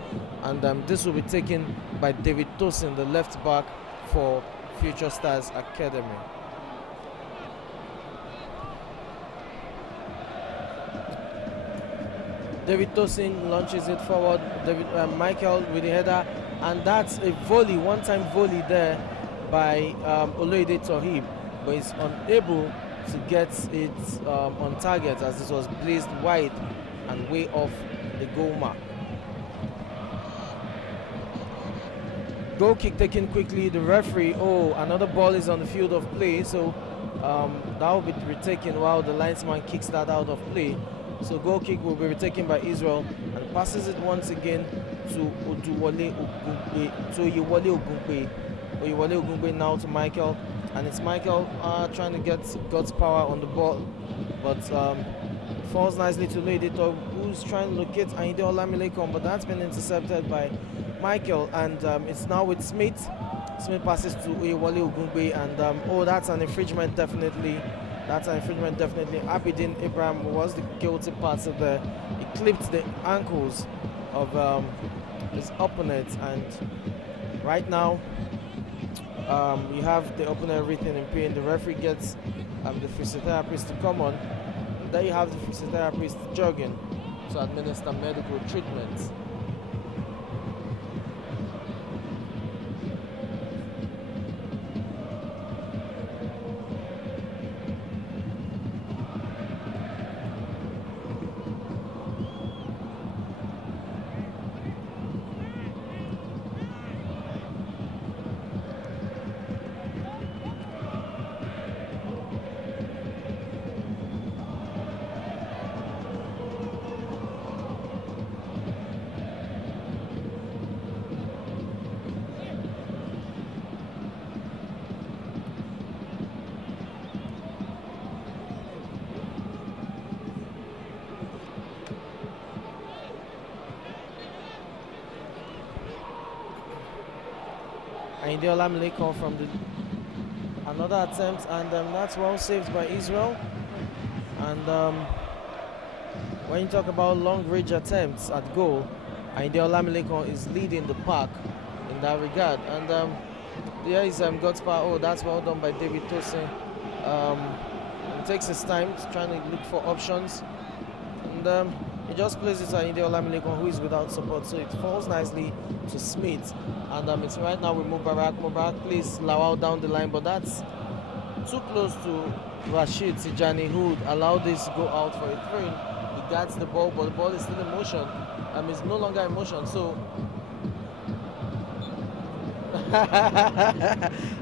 And this will be taken by David Tosin, the left back for Future Stars Academy. David Tosin launches it forward. Michael with the header, and that's a volley, one-time volley there by Olaide Toib, but he's unable to get it on target as this was blazed wide and way off the goal mark. Goal kick taken quickly. The referee, another ball is on the field of play, so that will be retaken while the linesman kicks that out of play. So goal kick will be retaken by Israel, and passes it once again to Oyewole Ogungbe now to Michael, and it's Michael trying to get God's Power on the ball, but falls nicely to Lady Toib, who's trying to locate Ayinde Olamilekan, but that's been intercepted by Michael, and it's now with Smith. Smith passes to Oyewole Ogungbe, and that's an infringement definitely. That's an infringement definitely. Abidin Ibrahim was the guilty party there. He clipped the ankles of his opponent, and right now you have the opponent written in pain. The referee gets the physiotherapist to come on. And there you have the physiotherapist jogging to administer medical treatment. Ayinde Olamilekon from another attempt, and that's well saved by Israel. And when you talk about long range attempts at goal, Ayinde Olamilekon is leading the pack in that regard. And there is God's power. Oh, that's well done by David Tosin. It takes his time trying to look for options, and he just plays it to Ayinde Olamilekon, who is without support, so it falls nicely to Smith. And it's right now with Mubarak. Mubarak plays Lawal down the line, but that's too close to Rashid Tijani, who allowed this to go out for a throw-in. He guards the ball, but the ball is still in motion. It's no longer in motion, so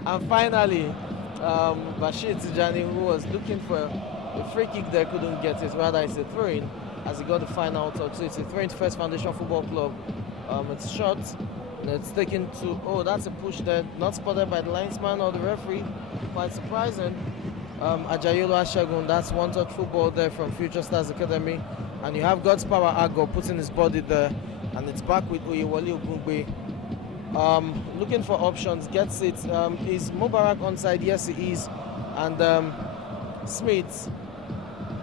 and finally Rashid Tijani, who was looking for a free kick there, couldn't get it. Rather, it's a throw-in as he got the final touch. So it's a throw-in to First Foundation Football Club. It's shot. It's taken to, oh, that's a push there, not spotted by the linesman or the referee. Quite surprising. Ajayolo Ashagun, that's one-touch football there from Future Stars Academy. And you have God's Power Ago putting his body there, and it's back with Oyewole Ogungbe. Looking for options, gets it. Is Mubarak onside? Yes, he is. And Smith,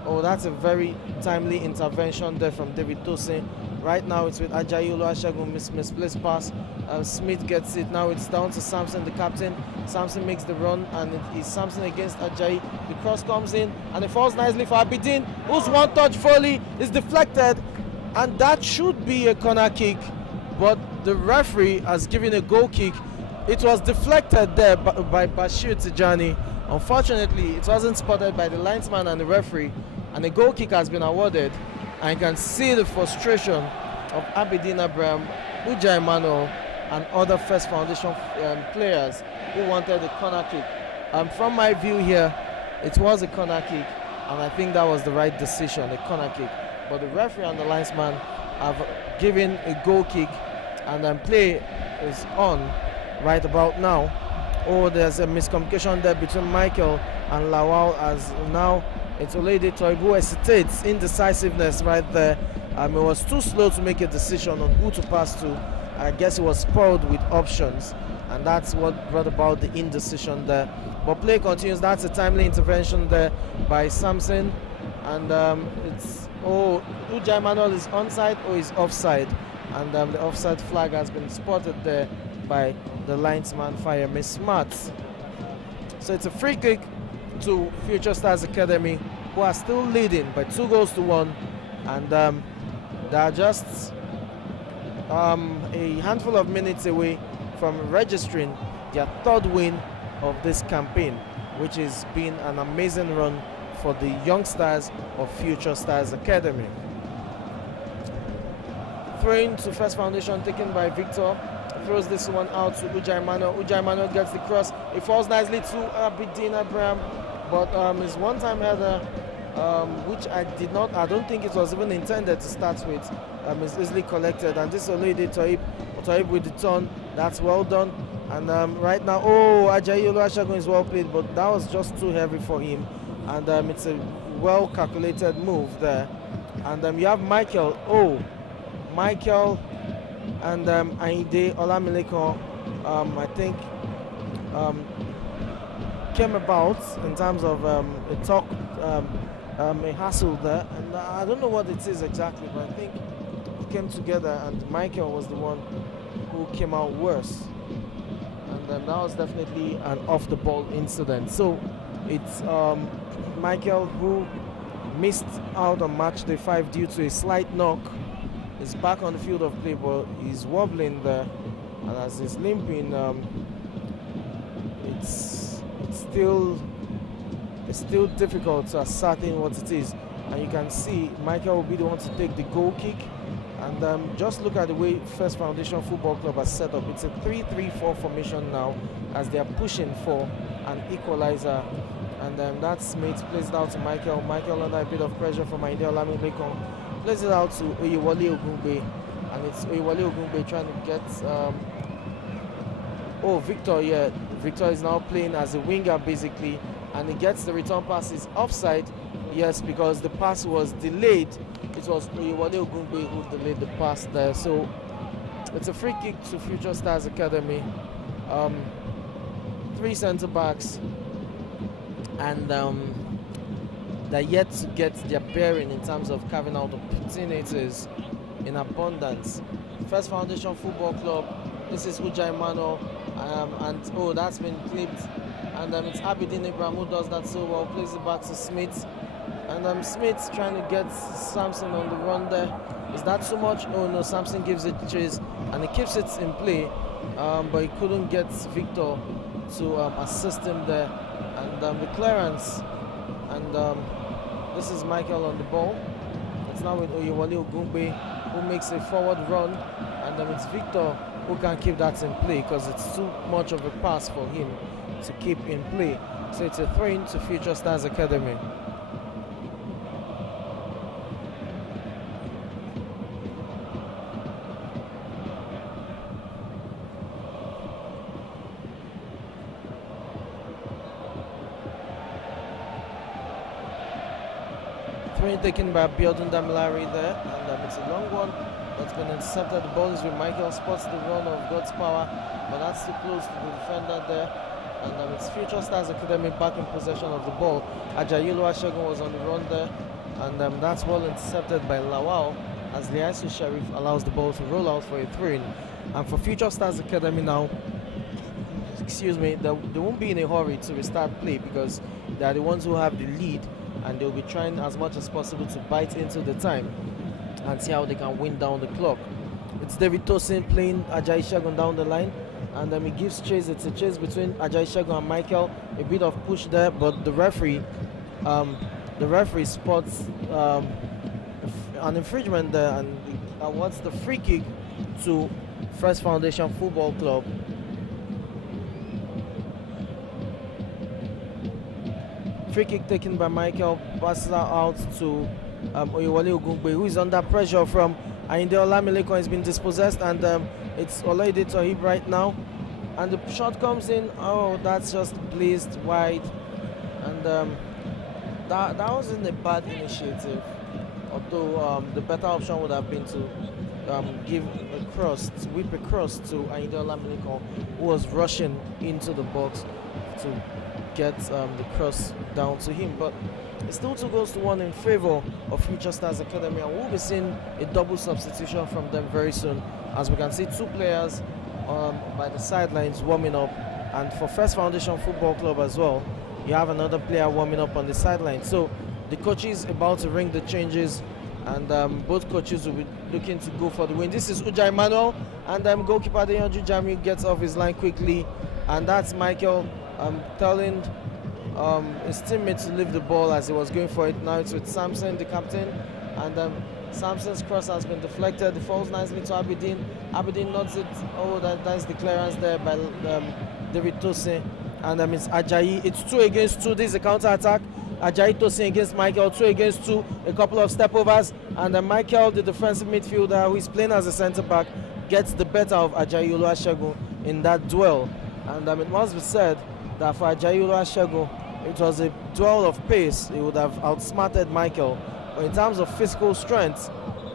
oh, that's a very timely intervention there from David Tosin. Right now it's with Ajayolo Ashagun, misplaced pass. Smith gets it. Now it's down to Samson, the captain. Samson makes the run, and it is Samson against Ajayi. The cross comes in, and it falls nicely for Abidin, whose one-touch volley is deflected, and that should be a corner kick, but the referee has given a goal kick. It was deflected there by Bashir Tijani. Unfortunately, it wasn't spotted by the linesman and the referee, and a goal kick has been awarded. And you can see the frustration of Abidin Abraham, Uja Emmanuel, and other First Foundation players who wanted a corner kick. From my view here, it was a corner kick, and I think that was the right decision, a corner kick. But the referee and the linesman have given a goal kick, and play is on right about now. Oh, there's a miscommunication there between Michael and Lawal, as now it's Olede Toib who hesitates, indecisiveness right there. It was too slow to make a decision on who to pass to. I guess he was spoiled with options, and that's what brought about the indecision there. But play continues. That's a timely intervention there by Samson, and it's, oh, Uja Emmanuel is onside or is offside, and the offside flag has been spotted there by the linesman Firemi Smart. So it's a free kick to Future Stars Academy, who are still leading by 2-1, and they are just a handful of minutes away from registering their third win of this campaign, which has been an amazing run for the youngsters of Future Stars Academy. Throw-in to First Foundation taken by Victor. Throws this one out to Uja Emmanuel. Uja Emmanuel gets the cross. It falls nicely to Abidin Abraham, but his one-time header, which I don't think it was even intended to start with, is easily collected. And this Olede Toib with the turn. That's well done. And right now, oh, Ajayolo Ashagun is well played, but that was just too heavy for him. And it's a well-calculated move there. And you have Michael. Oh, Michael and Ayinde Olamilekon, I think, came about in terms of a talk, a hassle there, and I don't know what it is exactly, but I think it came together, and Michael was the one who came out worse, and that was definitely an off-the-ball incident. So it's Michael who missed out on match day 5 due to a slight knock. He's back on the field of play, but he's wobbling there, and as he's limping, it's still difficult to ascertain what it is. And you can see Michael will be the one to take the goal kick. And just look at the way First Foundation Football Club has set up. It's a 3-3-4 formation now, as they are pushing for an equalizer. And that's Smith, plays it out to Michael. Michael under a bit of pressure from Ayinde Olamilekon. Plays it out to Oyewole Ogungbe, and it's Oyewole Ogungbe trying to get Victor. Yeah, Victor is now playing as a winger basically, and he gets the return pass. Is offside, yes, because the pass was delayed. It was Oyewole Ogungbe who delayed the pass there. So it's a free kick to Future Stars Academy, um, three centre backs, and they're yet to get their bearing in terms of carving out opportunities in abundance. First Foundation Football Club, this is Uja Emmanuel, and oh, that's been clipped, and it's Abidin Ibrahim who does that so well, plays it back to Smith, and Smith trying to get Samson on the run there. Is that too much? Oh no, Samson gives it chase, and he keeps it in play, but he couldn't get Victor to assist him there, and the clearance, and this is Michael on the ball. It's now with Oyewale Ogungbe, who makes a forward run, and it's Victor who can keep that in play because it's too much of a pass for him to keep in play. So it's a throw-in to Future Stars Academy. Throw-in taken by Biodun Damilari there, and it's a long one that's been intercepted. The ball is with Michael, spots the run of God's Power, but that's too close to the defender there. And it's Future Stars Academy back in possession of the ball. Ajayi Oluwasegun was on the run there, and that's ball intercepted by Lawal as the ISU Sheriff allows the ball to roll out for a throw-in. And for Future Stars Academy now, excuse me, they won't be in a hurry to restart play because they are the ones who have the lead, and they'll be trying as much as possible to bite into the time and see how they can win down the clock. It's David Tosin playing Ajayi Segun down the line, and he gives chase. It's a chase between Ajayi Segun and Michael. A bit of push there, but the referee spots an infringement there and awards the free kick to First Foundation Football Club. Free kick taken by Michael, passes out to Oyewale Ogungbe, who is under pressure from Ayinde Olamilekon. Has been dispossessed, and it's Olaide Tohib right now. And the shot comes in. Oh, that's just blazed wide. And that wasn't a bad initiative. Although the better option would have been to give a cross, to whip a cross to Ayinde Olamilekon, who was rushing into the box to get the cross down to him. But it's still 2 goals to 1 in favor of Future Stars Academy, and we'll be seeing a double substitution from them very soon, as we can see 2 players by the sidelines warming up, and for First Foundation Football Club as well, you have another player warming up on the sideline. So the coaches about to ring the changes, and both coaches will be looking to go for the win. This is Uja Emmanuel, and goalkeeper Deyanju Jamiu gets off his line quickly, and that's Michael telling his teammates to leave the ball as he was going for it. Now it's with Samson, the captain, and Samson's cross has been deflected. It falls nicely to Abidin. Abidin nods it. Oh, that's the clearance there by David Tosin. And it's Ajayi. It's 2 against 2. This is a counter attack. Ajayi Tosin against Michael. 2 against 2. A couple of step overs. And Michael, the defensive midfielder who is playing as a centre back, gets the better of Ajayi Oluwasegun in that duel. And it must be said that for Ajayi Oluwasegun, it was a duel of pace. He would have outsmarted Michael. But in terms of physical strength,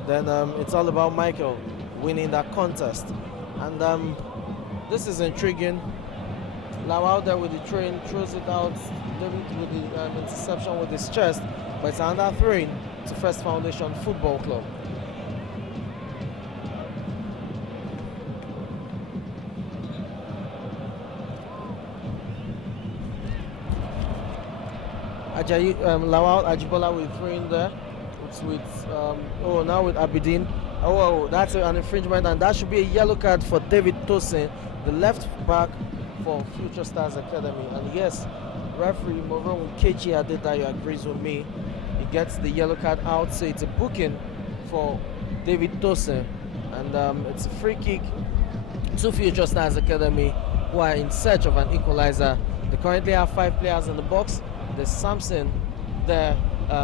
then it's all about Michael winning that contest. And this is intriguing. Lawal there with the train, throws it out with the interception with his chest, but it's another throw-in to First Foundation Football Club. Ajayi, Lawal Ajibola will throw in there. It's with now with Abidin. Oh, that's an infringement, and that should be a yellow card for David Tosin, the left back for Future Stars Academy. And yes, referee Moron Kechi Adedayo agrees with me. He gets the yellow card out, so it's a booking for David Tosin, and it's a free kick to Future Stars Academy, who are in search of an equalizer. They currently have 5 players in the box. There's Samson there,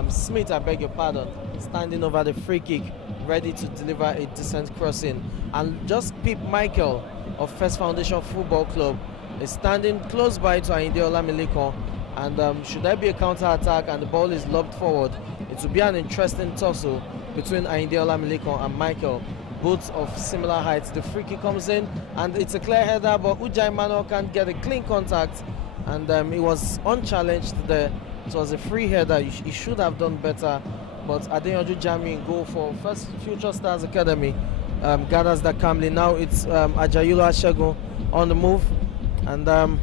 Smith, I beg your pardon, standing over the free kick, ready to deliver a decent crossing. And just Pip Michael of First Foundation Football Club is standing close by to Ayinde Olamilekon, and should there be a counter attack and the ball is lobbed forward, it will be an interesting tussle between Ayinde Olamilekon and Michael. both of similar heights. The free kick comes in, and it's a clear header, but Ujai Manuel can't get a clean contact, and he was unchallenged there. It was a free header. He should have done better, but Adeyanju Jamiu in goal for First Future Stars Academy gathers that calmly. Now it's Ajayulu Ashegun on the move, and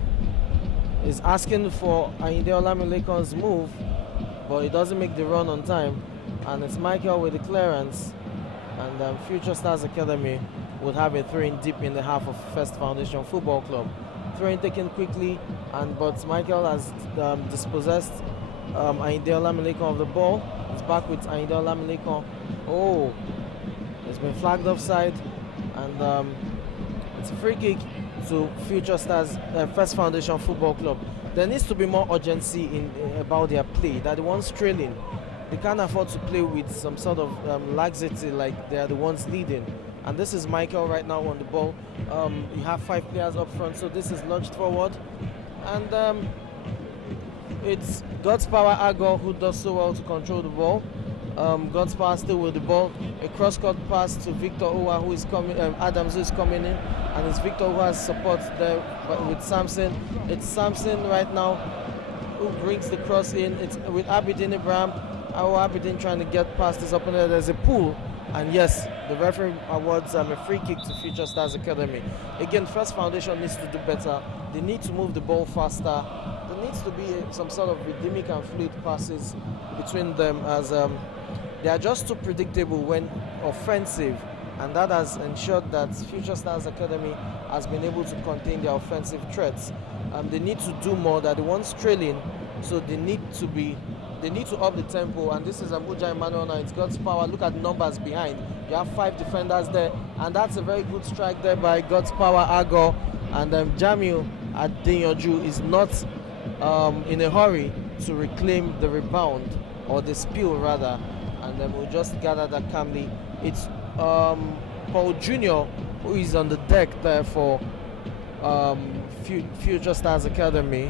is asking for Ayinde Olamilekan's move, but he doesn't make the run on time, and it's Michael with the clearance, and Future Stars Academy would have a throw-in deep in the half of First Foundation Football Club. Throw-in taken quickly, but Michael has dispossessed Ayinde Olamilekan of the ball. It's back with Ayinde Olamilekan. Oh, it's been flagged offside, and it's a free kick to Future Stars First Foundation Football Club. There needs to be more urgency about their play. They're the ones trailing. They can't afford to play with some sort of laxity like they are the ones leading. And this is Michael right now on the ball. You have 5 players up front, so this is launched forward. And it's God's Power Agor who does so well to control the ball. God's Power still with the ball. A cross-court pass to Victor Owa, who is coming, Adams, who is coming in. And it's Victor who has support there with Samson. It's Samson right now who brings the cross in. It's with Abidin Ibrahim. Abidin trying to get past his opponent. There's a pull. And yes, the referee awards a free kick to Future Stars Academy. Again, First Foundation needs to do better. They need to move the ball faster. There needs to be some sort of rhythmic and fluid passes between them, as they are just too predictable when offensive. And that has ensured that Future Stars Academy has been able to contain their offensive threats. They need to do more. They're the ones trailing, so they need to up the tempo. And this is Abuja Emmanuel now. It's God's Power. Look at the numbers behind. You have 5 defenders there, and that's a very good strike there by God's Power Agor. And Jamiu Adeyanju is not in a hurry to reclaim the rebound, or the spill rather, and then we'll just gather that calmly. It's Paul Jr. who is on the deck there for Future Stars Academy.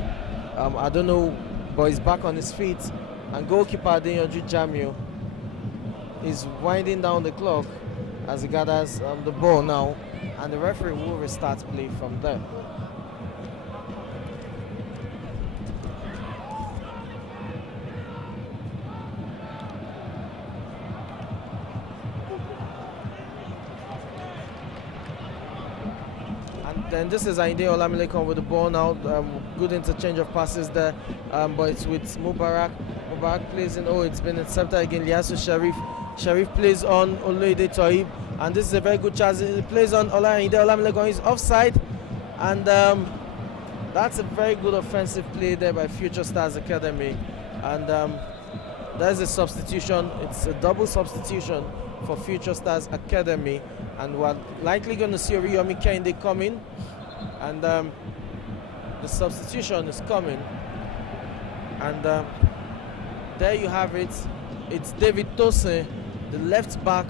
I don't know, but he's back on his feet. And goalkeeper Adeyanju Jamiu is winding down the clock as he gathers the ball now, and the referee will restart play from there. Then this is Ayinde Olamilekan with the ball now. Good interchange of passes there, but it's with Mubarak. Mubarak plays in. Oh, it's been intercepted again. Liasu Sharif. Sharif plays on Oloide Toib, and this is a very good chance. He plays on Ayinde Olamilekan. He's offside, and that's a very good offensive play there by Future Stars Academy. And there's a substitution. It's a double substitution for Future Stars Academy, and we're likely going to see Oriyomi Kehinde come in, and the substitution is coming, and there you have it. It's David Tosin, the left back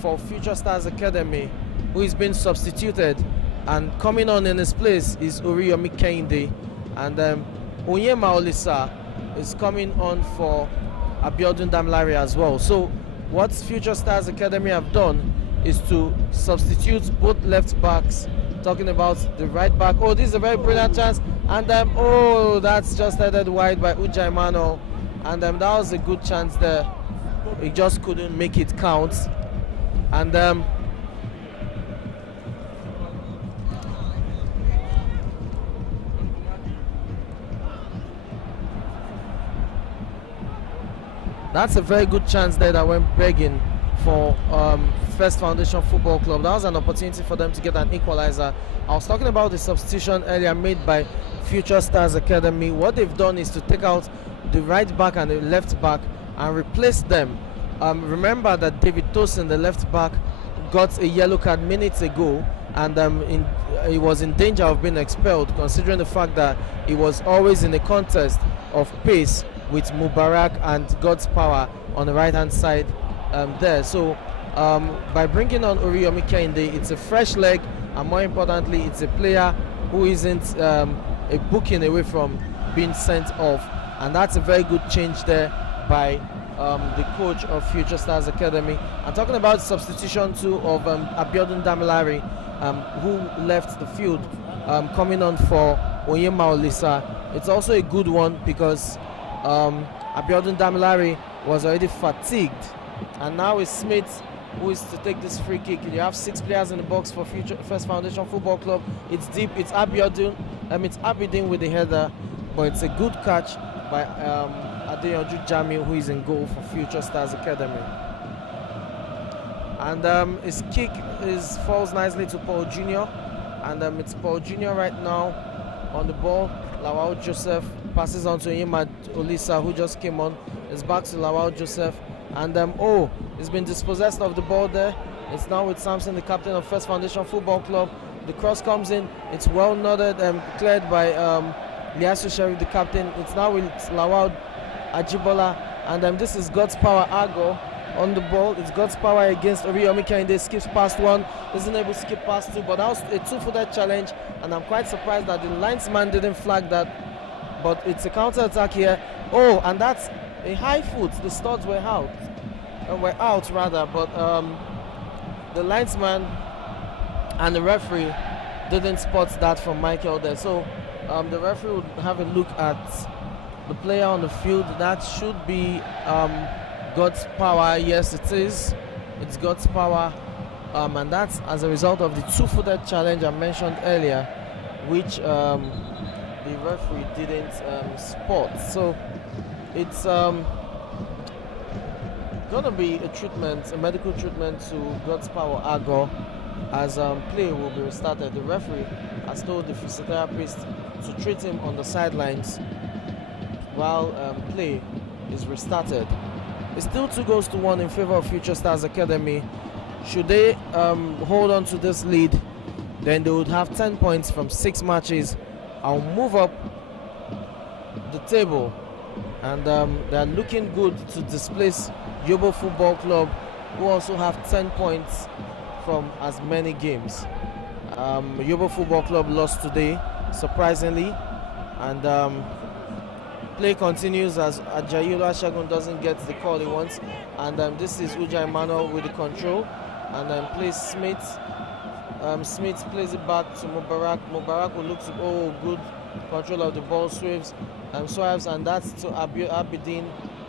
for Future Stars Academy, who is being substituted, and coming on in his place is Oriyomi Kehinde, and Onyema Olisa is coming on for Abiodun Damilare as well. So what Future Stars Academy have done is to substitute both left backs. Talking about the right back. Oh, this is a very brilliant chance. And oh, that's just headed wide by Ujai Manuel. And that was a good chance there. He just couldn't make it count. And that's a very good chance there that went begging for First Foundation Football Club. That was an opportunity for them to get an equalizer. I was talking about the substitution earlier made by Future Stars Academy. What they've done is to take out the right back and the left back and replace them. Remember that David Tosin, the left back, got a yellow card minutes ago, and he was in danger of being expelled, considering the fact that he was always in a contest of pace with Mubarak and God's Power on the right hand side there. So by bringing on Oriyomi Kehinde, it's a fresh leg, and more importantly, it's a player who isn't a booking away from being sent off, and that's a very good change there by the coach of Future Stars Academy. I'm talking about substitution too of Abiodun Damilare, who left the field, coming on for Onyema Olisa. It's also a good one because Abiodun Damilare was already fatigued, and now it's Smith who is to take this free kick. You have 6 players in the box for First Foundation Football Club. It's deep. It's Abiodun. It's Abidin with the header, but it's a good catch by Adeyanju Jamiu, who is in goal for Future Stars Academy. And his kick falls nicely to Paul Jr. And it's Paul Jr. right now on the ball. Lawal Joseph passes on to Onyema Olisa, who just came on. It's back to Lawal Joseph. And it's been dispossessed of the ball there. It's now with Samson, the captain of First Foundation Football Club. The cross comes in. It's well nodded and cleared by Liasu Sherif, the captain. It's now with Lawal Ajibola. And this is God's Power Argo on the ball. It's God's Power against Oriyomi Kehinde. Skips past one. Isn't able to skip past two. But that was a 2-footed challenge. And I'm quite surprised that the linesman didn't flag that. But it's a counter-attack here. Oh, and that's a high foot. The studs were out. But the linesman and the referee didn't spot that from Michael there. So the referee would have a look at the player on the field. That should be God's Power. Yes, it is. It's God's Power. And that's as a result of the 2-footed challenge I mentioned earlier, which the referee didn't spot. So it's gonna be a medical treatment to God's Power Argo, as play will be restarted. The referee has told the physiotherapist to treat him on the sidelines while play is restarted. It's still 2-1 in favor of Future Stars Academy. Should they hold on to this lead, then they would have 10 points from 6 matches. I'll move up the table, and they're looking good to displace Yobo Football Club, who also have 10 points from as many games. Yobo Football Club lost today, surprisingly, and play continues as Ajayola Shagun doesn't get the call he wants. And this is Uja Emmanuel with the control, and then plays Smith. Smith plays it back to Mubarak. Mubarak will look to, good control of the ball, swerves, and that's to Abidin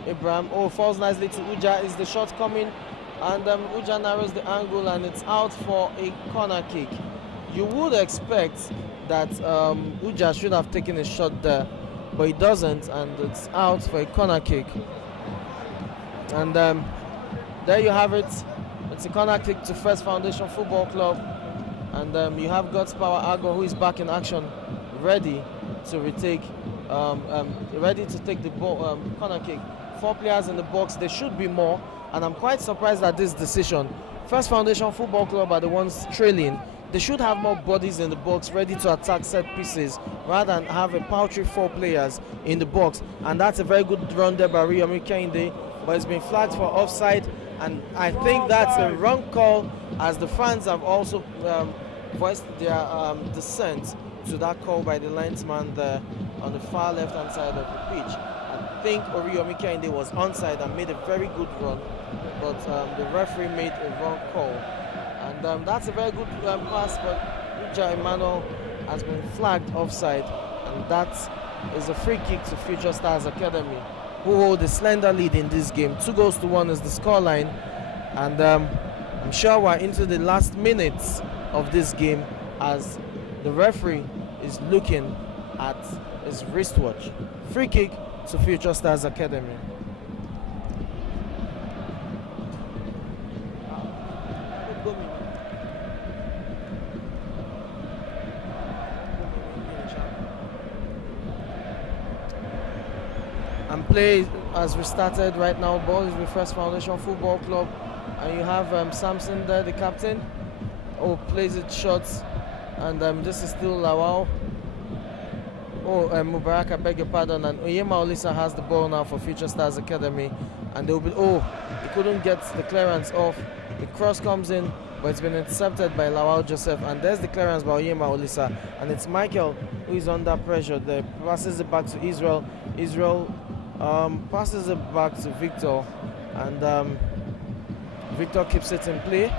Ibrahim. Falls nicely to Uja. Is the shot coming? And Uja narrows the angle, and it's out for a corner kick. You would expect that Uja should have taken a shot there, but he doesn't, and it's out for a corner kick. And there you have it. It's a corner kick to First Foundation Football Club. And you have God's Power Argo, who is back in action, ready to retake, ready to take the ball, corner kick. 4 players in the box. There should be more, and I'm quite surprised at this decision. First Foundation Football Club are the ones trailing. They should have more bodies in the box ready to attack set pieces rather than have a paltry 4 players in the box. And that's a very good run there by Oriyomi Kehinde, but it's been flagged for offside, and I think that's a wrong call, as the fans have also voiced their dissent to that call by the linesman there on the far left-hand side of the pitch. I think Oriyomi Kehinde was onside and made a very good run, but the referee made a wrong call. And that's a very good pass, but Uja Emmanuel has been flagged offside, and that is a free kick to Future Stars Academy, who hold a slender lead in this game. 2-1 is the scoreline, and I'm sure we're into the last minutes of this game as the referee is looking at his wristwatch. Free kick to Future Stars Academy. And play has restarted right now. Ball is with First Foundation Football Club, and you have Samson there, the captain. Plays it shots, and this is still Lawal. Mubarak, I beg your pardon. And Onyema Olisa has the ball now for Future Stars Academy, and they'll be. He couldn't get the clearance off. The cross comes in, but it's been intercepted by Lawal Joseph, and there's the clearance by Onyema Olisa, and it's Michael who is under pressure. There passes it back to Israel. Israel Passes it back to Victor, and Victor keeps it in play.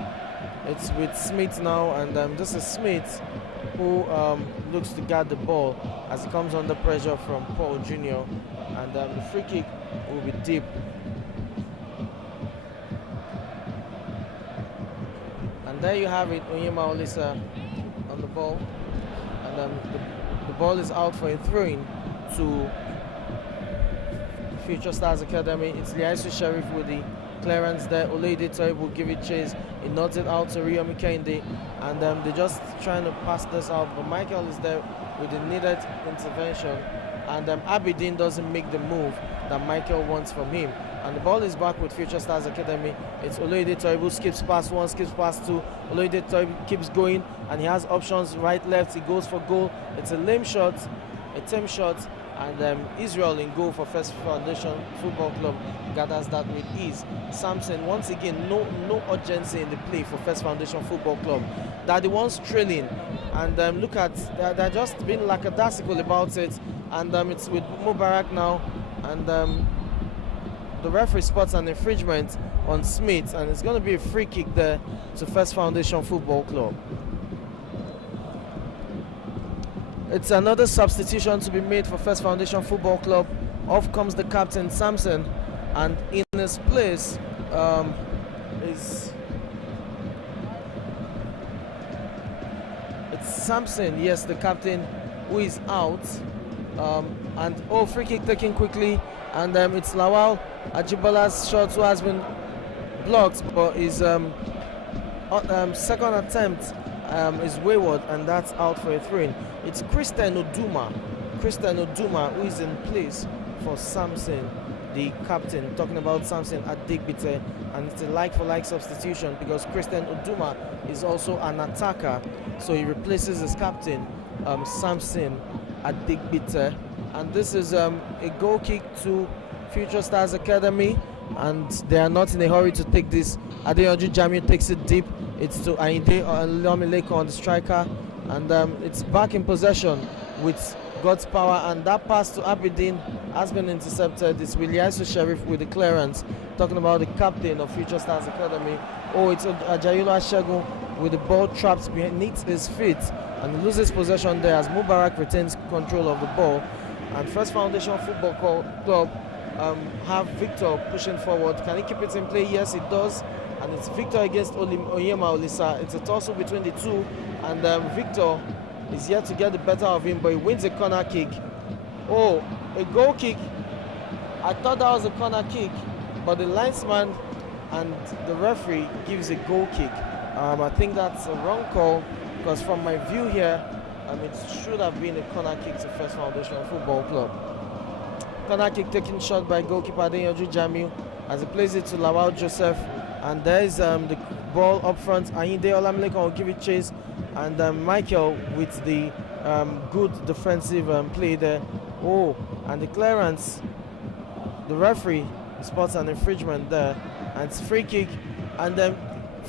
It's with Smith now, and this is Smith who looks to guard the ball as he comes under pressure from Paul Jr. And the free kick will be deep. And there you have it, Onyema Olisa on the ball, and the ball is out for a throw-in to Future Stars Academy. It's Liaisu Sheriff with the clearance there. Oleide Toib will give it chase. He nods it out to Riyomi Kende, and they're just trying to pass this out, but Michael is there with the needed intervention, and Abidin doesn't make the move that Michael wants from him. And the ball is back with Future Stars Academy. It's Oleide Toib who skips past one, skips past two. Oleide Toib keeps going, and he has options right, left. He goes for goal. It's a lame shot, a tame shot, and Israel in goal for First Foundation Football Club gathers that with ease. Samson, once again, no urgency in the play for First Foundation Football Club. They're the ones trailing, and look at, they're just being lackadaisical about it, and it's with Mubarak now, and the referee spots an infringement on Smith, and it's going to be a free kick there to First Foundation Football Club. It's another substitution to be made for First Foundation Football Club. Off comes the captain, Samson, and in his place it's Samson, yes, the captain, who is out. And free kick taken quickly, and it's Lawal Ajibola's shot, who has been blocked, but his second attempt is wayward, and that's out for a throw-in. It's Christian Oduma, who is in place for Samson, the captain. Talking about Samson at Digbite, and it's a like-for-like substitution because Christian Oduma is also an attacker, so he replaces his captain, Samson at Digbite. And this is a goal kick to Future Stars Academy, and they are not in a hurry to take this. Adeyanju Jamiu takes it deep. It's to Ainde Lomileko on the striker, and it's back in possession with God's power, and that pass to Abidin has been intercepted. It's Liaisu Sheriff with the clearance. Talking about the captain of Future Stars Academy. It's Ajayolo Ashegun with the ball trapped beneath his feet, and he loses possession there as Mubarak retains control of the ball. And First Foundation Football Club have Victor pushing forward. Can he keep it in play? Yes, it does. And it's Victor against Onyema Olisa. It's a tussle between the two, and Victor is yet to get the better of him, but he wins a corner kick. A goal kick. I thought that was a corner kick, but the linesman and the referee gives a goal kick. I think that's a wrong call, because from my view here, it should have been a corner kick to First Foundation Football Club. Corner kick taken shot by goalkeeper Adeyanju Jamiu as he plays it to Lawal Joseph, and there is the ball up front. Ayinde Olamileko will give it chase, and Michael with the good defensive play there. And the clearance, the referee spots an infringement there, and it's free kick. And then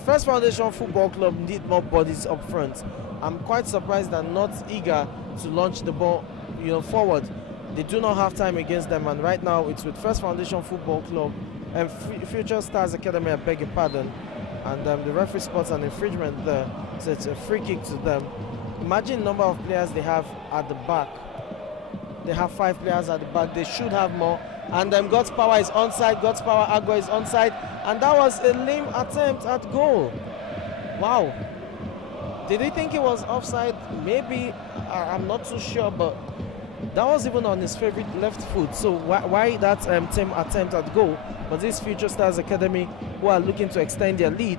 First Foundation Football Club need more bodies up front. I'm quite surprised they're not eager to launch the ball, forward. They do not have time against them, and right now it's with First Foundation Football Club and Future Stars Academy, I beg your pardon, and the referee spots an infringement there, so it's a free kick to them. Imagine the number of players they have at the back. They have 5 players at the back. They should have more. And God's power is onside. God's power Agua is onside, and that was a lame attempt at goal. Wow. Did he think it was offside? Maybe. I'm not too sure, but that was even on his favorite left foot. So why that team attempt at goal? But this Future Stars Academy, who are looking to extend their lead,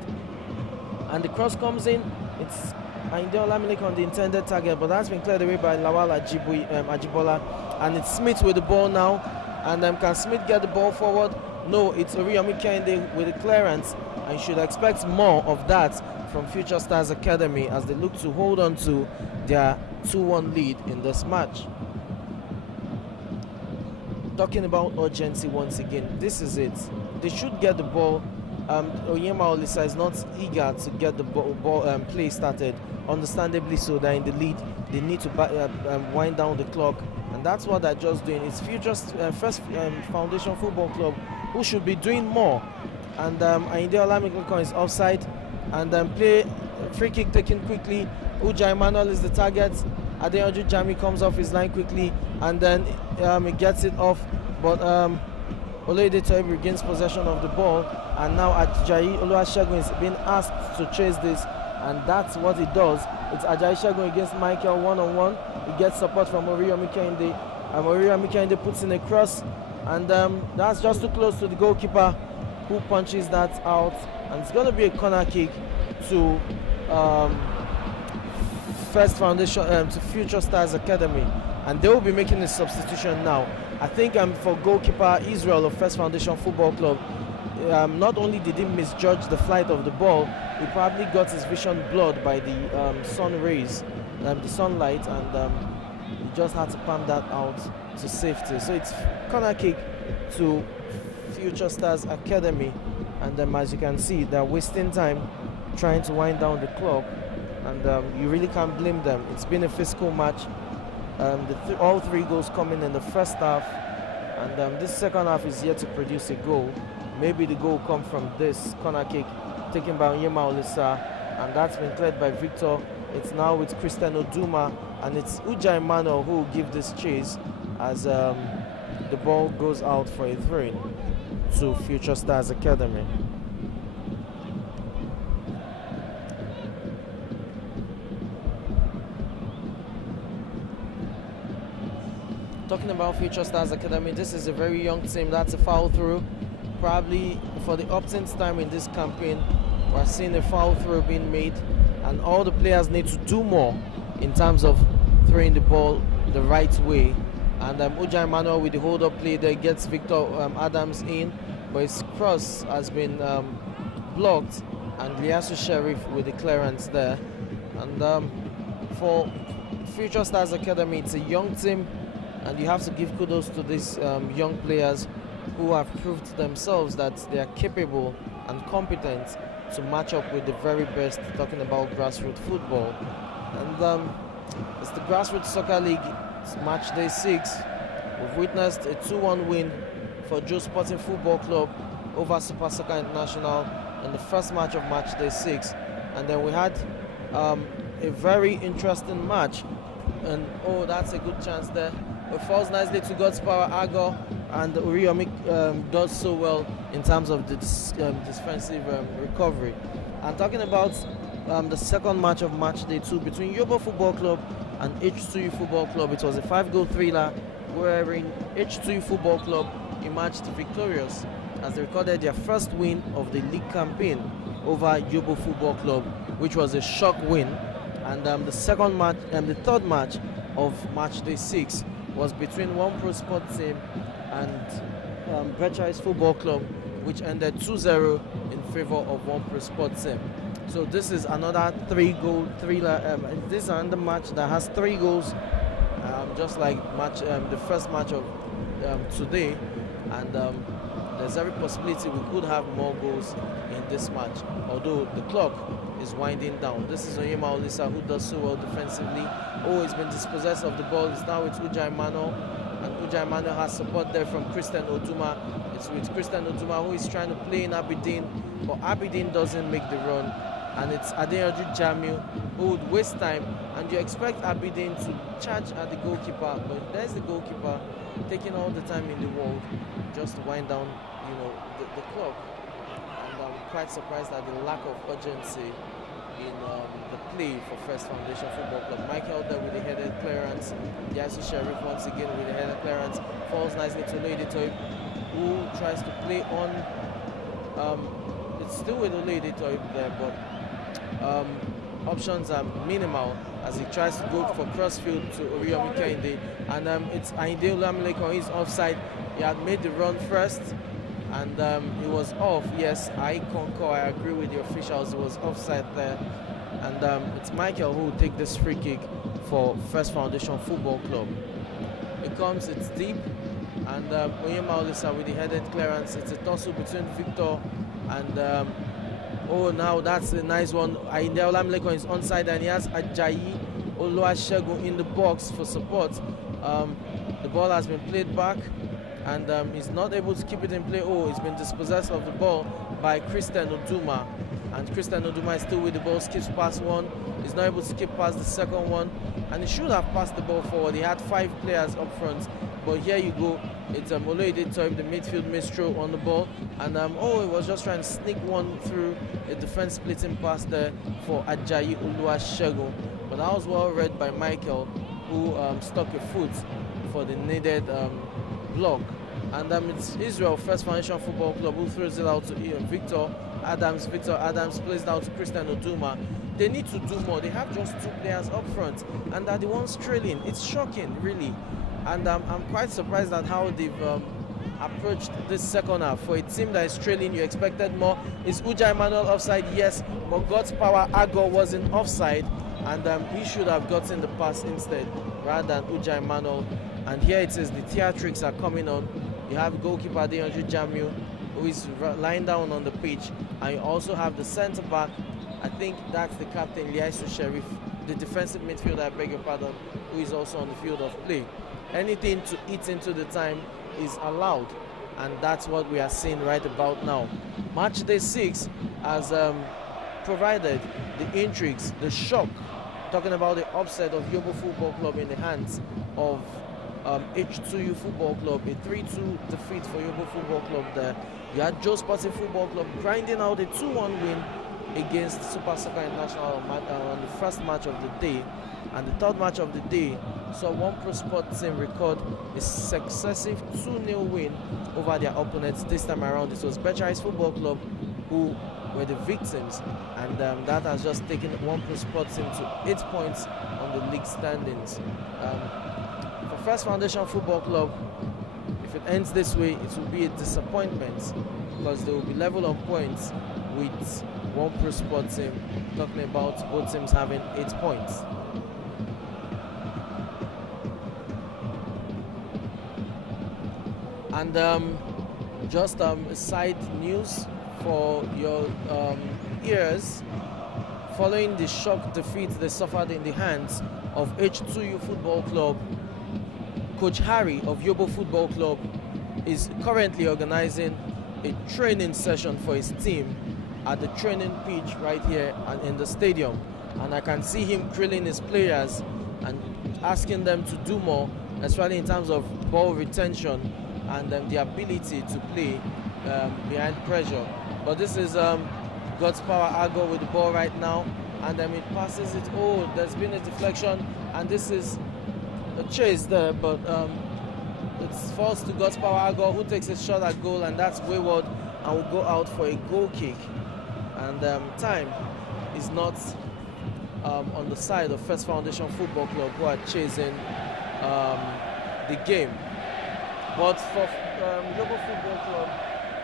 and the cross comes in. It's Ayinde Olamileko on the intended target, but that's been cleared away by Lawal Ajibola, and it's Smith with the ball now. And can Smith get the ball forward? No, it's Oriyomi Kende with the clearance, and you should expect more of that from Future Stars Academy as they look to hold on to their 2-1 lead in this match. Talking about urgency once again, this is it. They should get the ball. Onyema Olisa is not eager to get the ball play started. Understandably so, they're in the lead. They need to wind down the clock And that's what they're just doing. It's First Foundation Football Club who should be doing more. And Ayinde Olamilekon is offside, and play free kick taken quickly. Uja Emmanuel is the target. Adeyanju Jami comes off his line quickly, and then he gets it off, but Oloyede Toyin regains possession of the ball, and now Ajayi Oluwasegun is being asked to chase this, and that's what he does. It's Ajayi Segun against Michael one-on-one. He gets support from Oriyomi Kehinde, and Oriyomi Kehinde puts in a cross, and that's just too close to the goalkeeper, who punches that out, and it's going to be a corner kick to First Foundation, to Future Stars Academy, and they will be making a substitution now. I think for goalkeeper Israel of First Foundation Football Club, not only did he misjudge the flight of the ball, he probably got his vision blurred by the sun rays, the sunlight, and he just had to palm that out to safety. So it's corner kick to Future Stars Academy, and as you can see, they're wasting time trying to wind down the clock, and you really can't blame them. It's been a physical match. All 3 goals coming in the first half, and this second half is yet to produce a goal. Maybe the goal will come from this corner kick taken by Onyema Olisa, and that's been cleared by Victor. It's now with Christian Oduma, and it's Uja Emmanuel who will give this chase as the ball goes out for a throw-in to Future Stars Academy. Talking about Future Stars Academy, this is a very young team. That's a foul through. Probably for the uptenth time in this campaign, we're seeing a foul throw being made, and all the players need to do more in terms of throwing the ball the right way. And Uja Emmanuel with the hold-up play there gets Victor Adams in, but his cross has been blocked, and Liasu Sheriff with the clearance there. And for Future Stars Academy, it's a young team, and you have to give kudos to these young players who have proved themselves that they are capable and competent to match up with the very best, talking about grassroots football. And it's the Grassroots Soccer League, it's match day 6. We've witnessed a 2-1 win for Joe Sporting Football Club over Super Soccer International in the first match of match day 6. And then we had a very interesting match, and oh, that's a good chance there. It falls nicely to God's Power Agor, and Oriyomi does so well in terms of the defensive recovery. And talking about the second match of match day 2 between Yobo Football Club and H2U Football Club, it was a 5-goal thriller wherein H2U Football Club emerged victorious as they recorded their first win of the league campaign over Yobo Football Club, which was a shock win. And the third match of match day 6 was between One Pro Sport Team and Berchais Football Club, which ended 2-0 in favor of One Pro Sport Team. So this is another 3-goal thriller. This is another match that has 3 goals, just like the first match of today. And there's every possibility we could have more goals in this match, although the clock is winding down. This is Onyema Olisa, who does so well defensively. Oh, he's been dispossessed of the ball. It's now with Uja Emmanuel, and Uja Emmanuel has support there from Christian Oduma. It's with Christian Oduma, who is trying to play in Aberdeen, but Aberdeen doesn't make the run, and it's Adeyanju Jamiu who would waste time, and you expect Aberdeen to charge at the goalkeeper, but there's the goalkeeper taking all the time in the world just to wind down, the clock. And I'm quite surprised at the lack of urgency in the play for First Foundation Football Club. Michael there with the headed clearance. Yasu Sheriff once again with the headed clearance. Falls nicely to Oloyede Toyin, who tries to play on. It's still with Oloyede Toyin there, but options are minimal as he tries to go for crossfield to Oriyomi Kehinde. And it's Ayinde Olamilekon, he's offside. He had made the run first, and he was off. Yes, I concur, I agree with the officials, he was offside there. And it's Michael who will take this free kick for First Foundation Football Club. It's deep, and Onyema Olisa with the headed clearance. It's a tussle between Victor and oh, now that's a nice one. Ayinde Olamilekon is onside, and he has Ajayi Oluwasegun in the box for support. The ball has been played back, and he's not able to keep it in play. Oh, he's been dispossessed of the ball by Christian Oduma, and Christian Oduma is still with the ball, skips past one. He's not able to skip past the second one, and he should have passed the ball forward. He had 5 players up front, but here you go. It's Oloide Toib, the midfield maestro, on the ball, and he was just trying to sneak one through a defense splitting pass there for Ajayi Oluwasegun, but that was well read by Michael, who stuck a foot for the needed block. And it's Israel First Foundation Football Club who throws it out to Victor Adams. Victor Adams plays it out to Christian Oduma. They need to do more. They have just 2 players up front, and they're the ones trailing. It's shocking, really. And I'm quite surprised at how they've approached this second half. For a team that is trailing, you expected more. Is Uja Emmanuel offside? Yes, but God's Power Agor wasn't offside, and he should have gotten the pass instead rather than Uja Emmanuel. And here it says the theatrics are coming on. You have goalkeeper Deonju Jamiu, who is lying down on the pitch, and you also have the centre back. I think that's the captain, Liaisu Sheriff, the defensive midfielder, I beg your pardon, who is also on the field of play. Anything to eat into the time is allowed, and that's what we are seeing right about now. Match day 6 has provided the intrigues, the shock, talking about the upset of Yobo Football Club in the hands of H2U Football Club, a 3-2 defeat for Yobo Football Club there. You had Joe Sporting Football Club grinding out a 2-1 win against Super Soccer International on the first match of the day. And the third match of the day saw One Pro Sport team record a successive 2-0 win over their opponents. This time around, it was Becharis Football Club who were the victims, and that has just taken One Pro Sport team to 8 points on the league standings. For First Foundation Football Club, if it ends this way, it will be a disappointment because they will be level on points with One Pro Sport team, talking about both teams having 8 points. And just side news for your ears, following the shock defeat they suffered in the hands of H2U Football Club, Coach Harry of Yobo Football Club is currently organizing a training session for his team at the training pitch right here and in the stadium. And I can see him grilling his players and asking them to do more, especially in terms of ball retention and the ability to play behind pressure. But this is God's Power Agor with the ball right now, and it passes it. Oh, there's been a deflection, and this is a chase there, but it falls to God's Power Agor, who takes a shot at goal, and that's wayward and will go out for a goal kick. And time is not on the side of First Foundation Football Club, who are chasing the game. But for Yobo Football Club,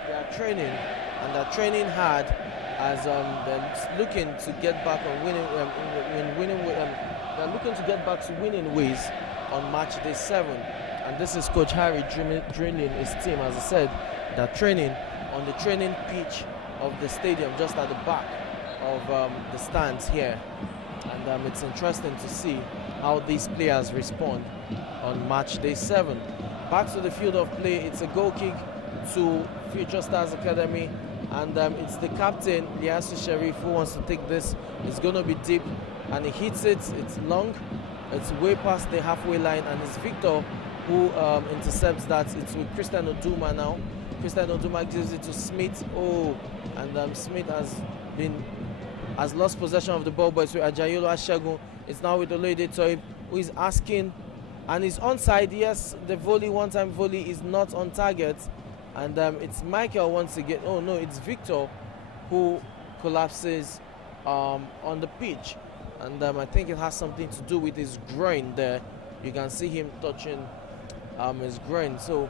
they are training, and they're training hard as they're looking to get back on winning. They're looking to get back to winning ways on match day 7. And this is Coach Harry drilling his team. As I said, they're training on the training pitch of the stadium, just at the back of the stands here. And it's interesting to see how these players respond on match day 7. Back to the field of play. It's a goal kick to Future Stars Academy, and it's the captain, Liasu Sharif, who wants to take this. It's going to be deep, and he hits it. It's long. It's way past the halfway line, and it's Victor who intercepts that. It's with Christian Oduma now. Christian Oduma gives it to Smith. Oh, and Smith has lost possession of the ball, but it's with Ajayi Oluwasegun. It's now with Oloide Toib, who is asking, and he's onside. Yes, the volley, one-time volley, is not on target. And it's Michael once again. Oh no, it's Victor who collapses on the pitch. And I think it has something to do with his groin there. You can see him touching his groin. So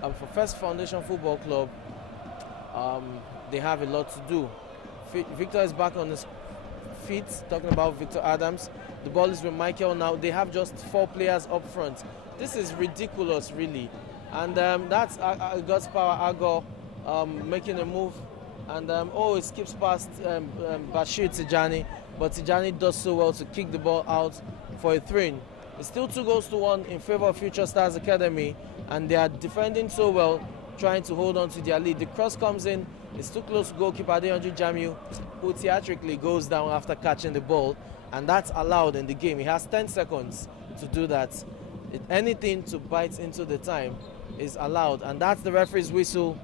for First Foundation Football Club, they have a lot to do. Victor is back on his feet, talking about Victor Adams. The ball is with Michael now. They have just 4 players up front. This is ridiculous, really. And that's God's Power Agor making a move. And it skips past Bashir Tijani, but Tijani does so well to kick the ball out for a throw-in. It's still 2-1 in favor of Future Stars Academy, and they are defending so well, trying to hold on to their lead. The cross comes in, it's too close to goalkeeper Adeyanju Jamiu, who theatrically goes down after catching the ball, and that's allowed in the game. He has 10 seconds to do that. Anything to bite into the time is allowed, and that's the referee's whistle.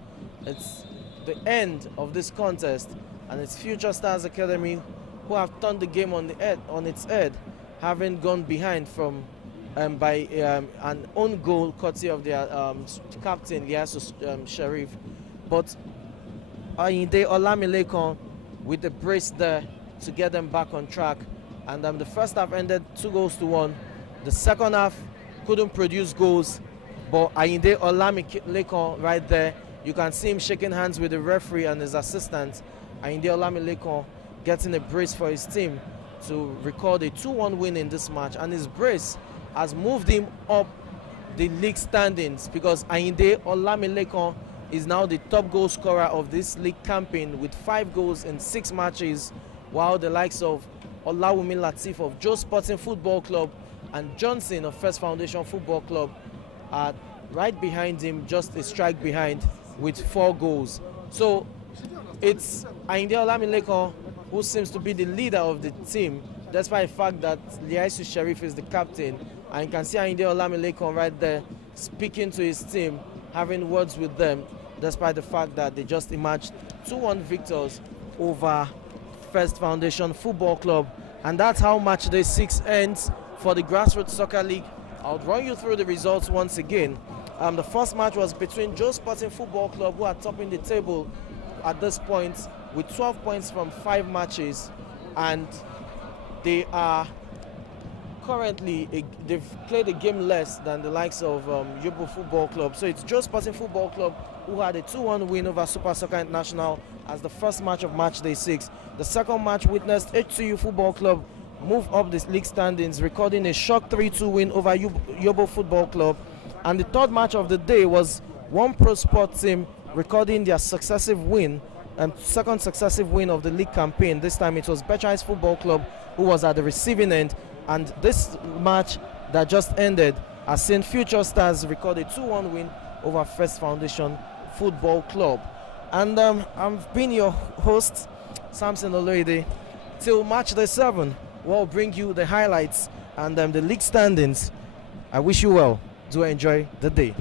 It's the end of this contest, and it's Future Stars Academy who have turned the game on its head, having gone behind from by an own goal courtesy of their captain Liasu Sharif. But Ayinde Olamilekan with the brace there to get them back on track, and the first half ended 2-1. The second half couldn't produce goals, but Ayinde Olamilekan right there, you can see him shaking hands with the referee and his assistant. Ayinde Olamilekan getting a brace for his team to record a 2-1 win in this match, and his brace has moved him up the league standings, because Ayinde Olamilekan is now the top goal scorer of this league campaign with 5 goals in 6 matches, while the likes of Olawumi Latif of Joe Sporting Football Club and Johnson of First Foundation Football Club are right behind him, just a strike behind, with 4 goals. So it's Ayinde Olamilekan who seems to be the leader of the team, despite the fact that Liaisu Sharif is the captain. And you can see Ayinde Olamilekan right there speaking to his team, having words with them, despite the fact that they just emerged 2-1 victors over First Foundation Football Club. And that's how match day 6 ends for the Grassroots Soccer League. I'll run you through the results once again. The first match was between Joe Sporting Football Club, who are topping the table at this point with 12 points from 5 matches, and they are currently, they've played a game less than the likes of Yobo Football Club. So it's Joe Sporting Football Club who had a 2-1 win over Super Soccer International as the first match of match day 6. The second match witnessed HCU Football Club move up the league standings, recording a shock 3-2 win over Yobo Football Club. And the third match of the day was One Pro Sport team recording their successive win, and second successive win of the league campaign. This time it was Betchais Football Club who was at the receiving end, and this match that just ended has seen Future Stars record a 2-1 win over First Foundation Football Club. And I've been your host, Samson Oloide. Till match day 7, we'll bring you the highlights and the league standings. I wish you well. Do enjoy the day.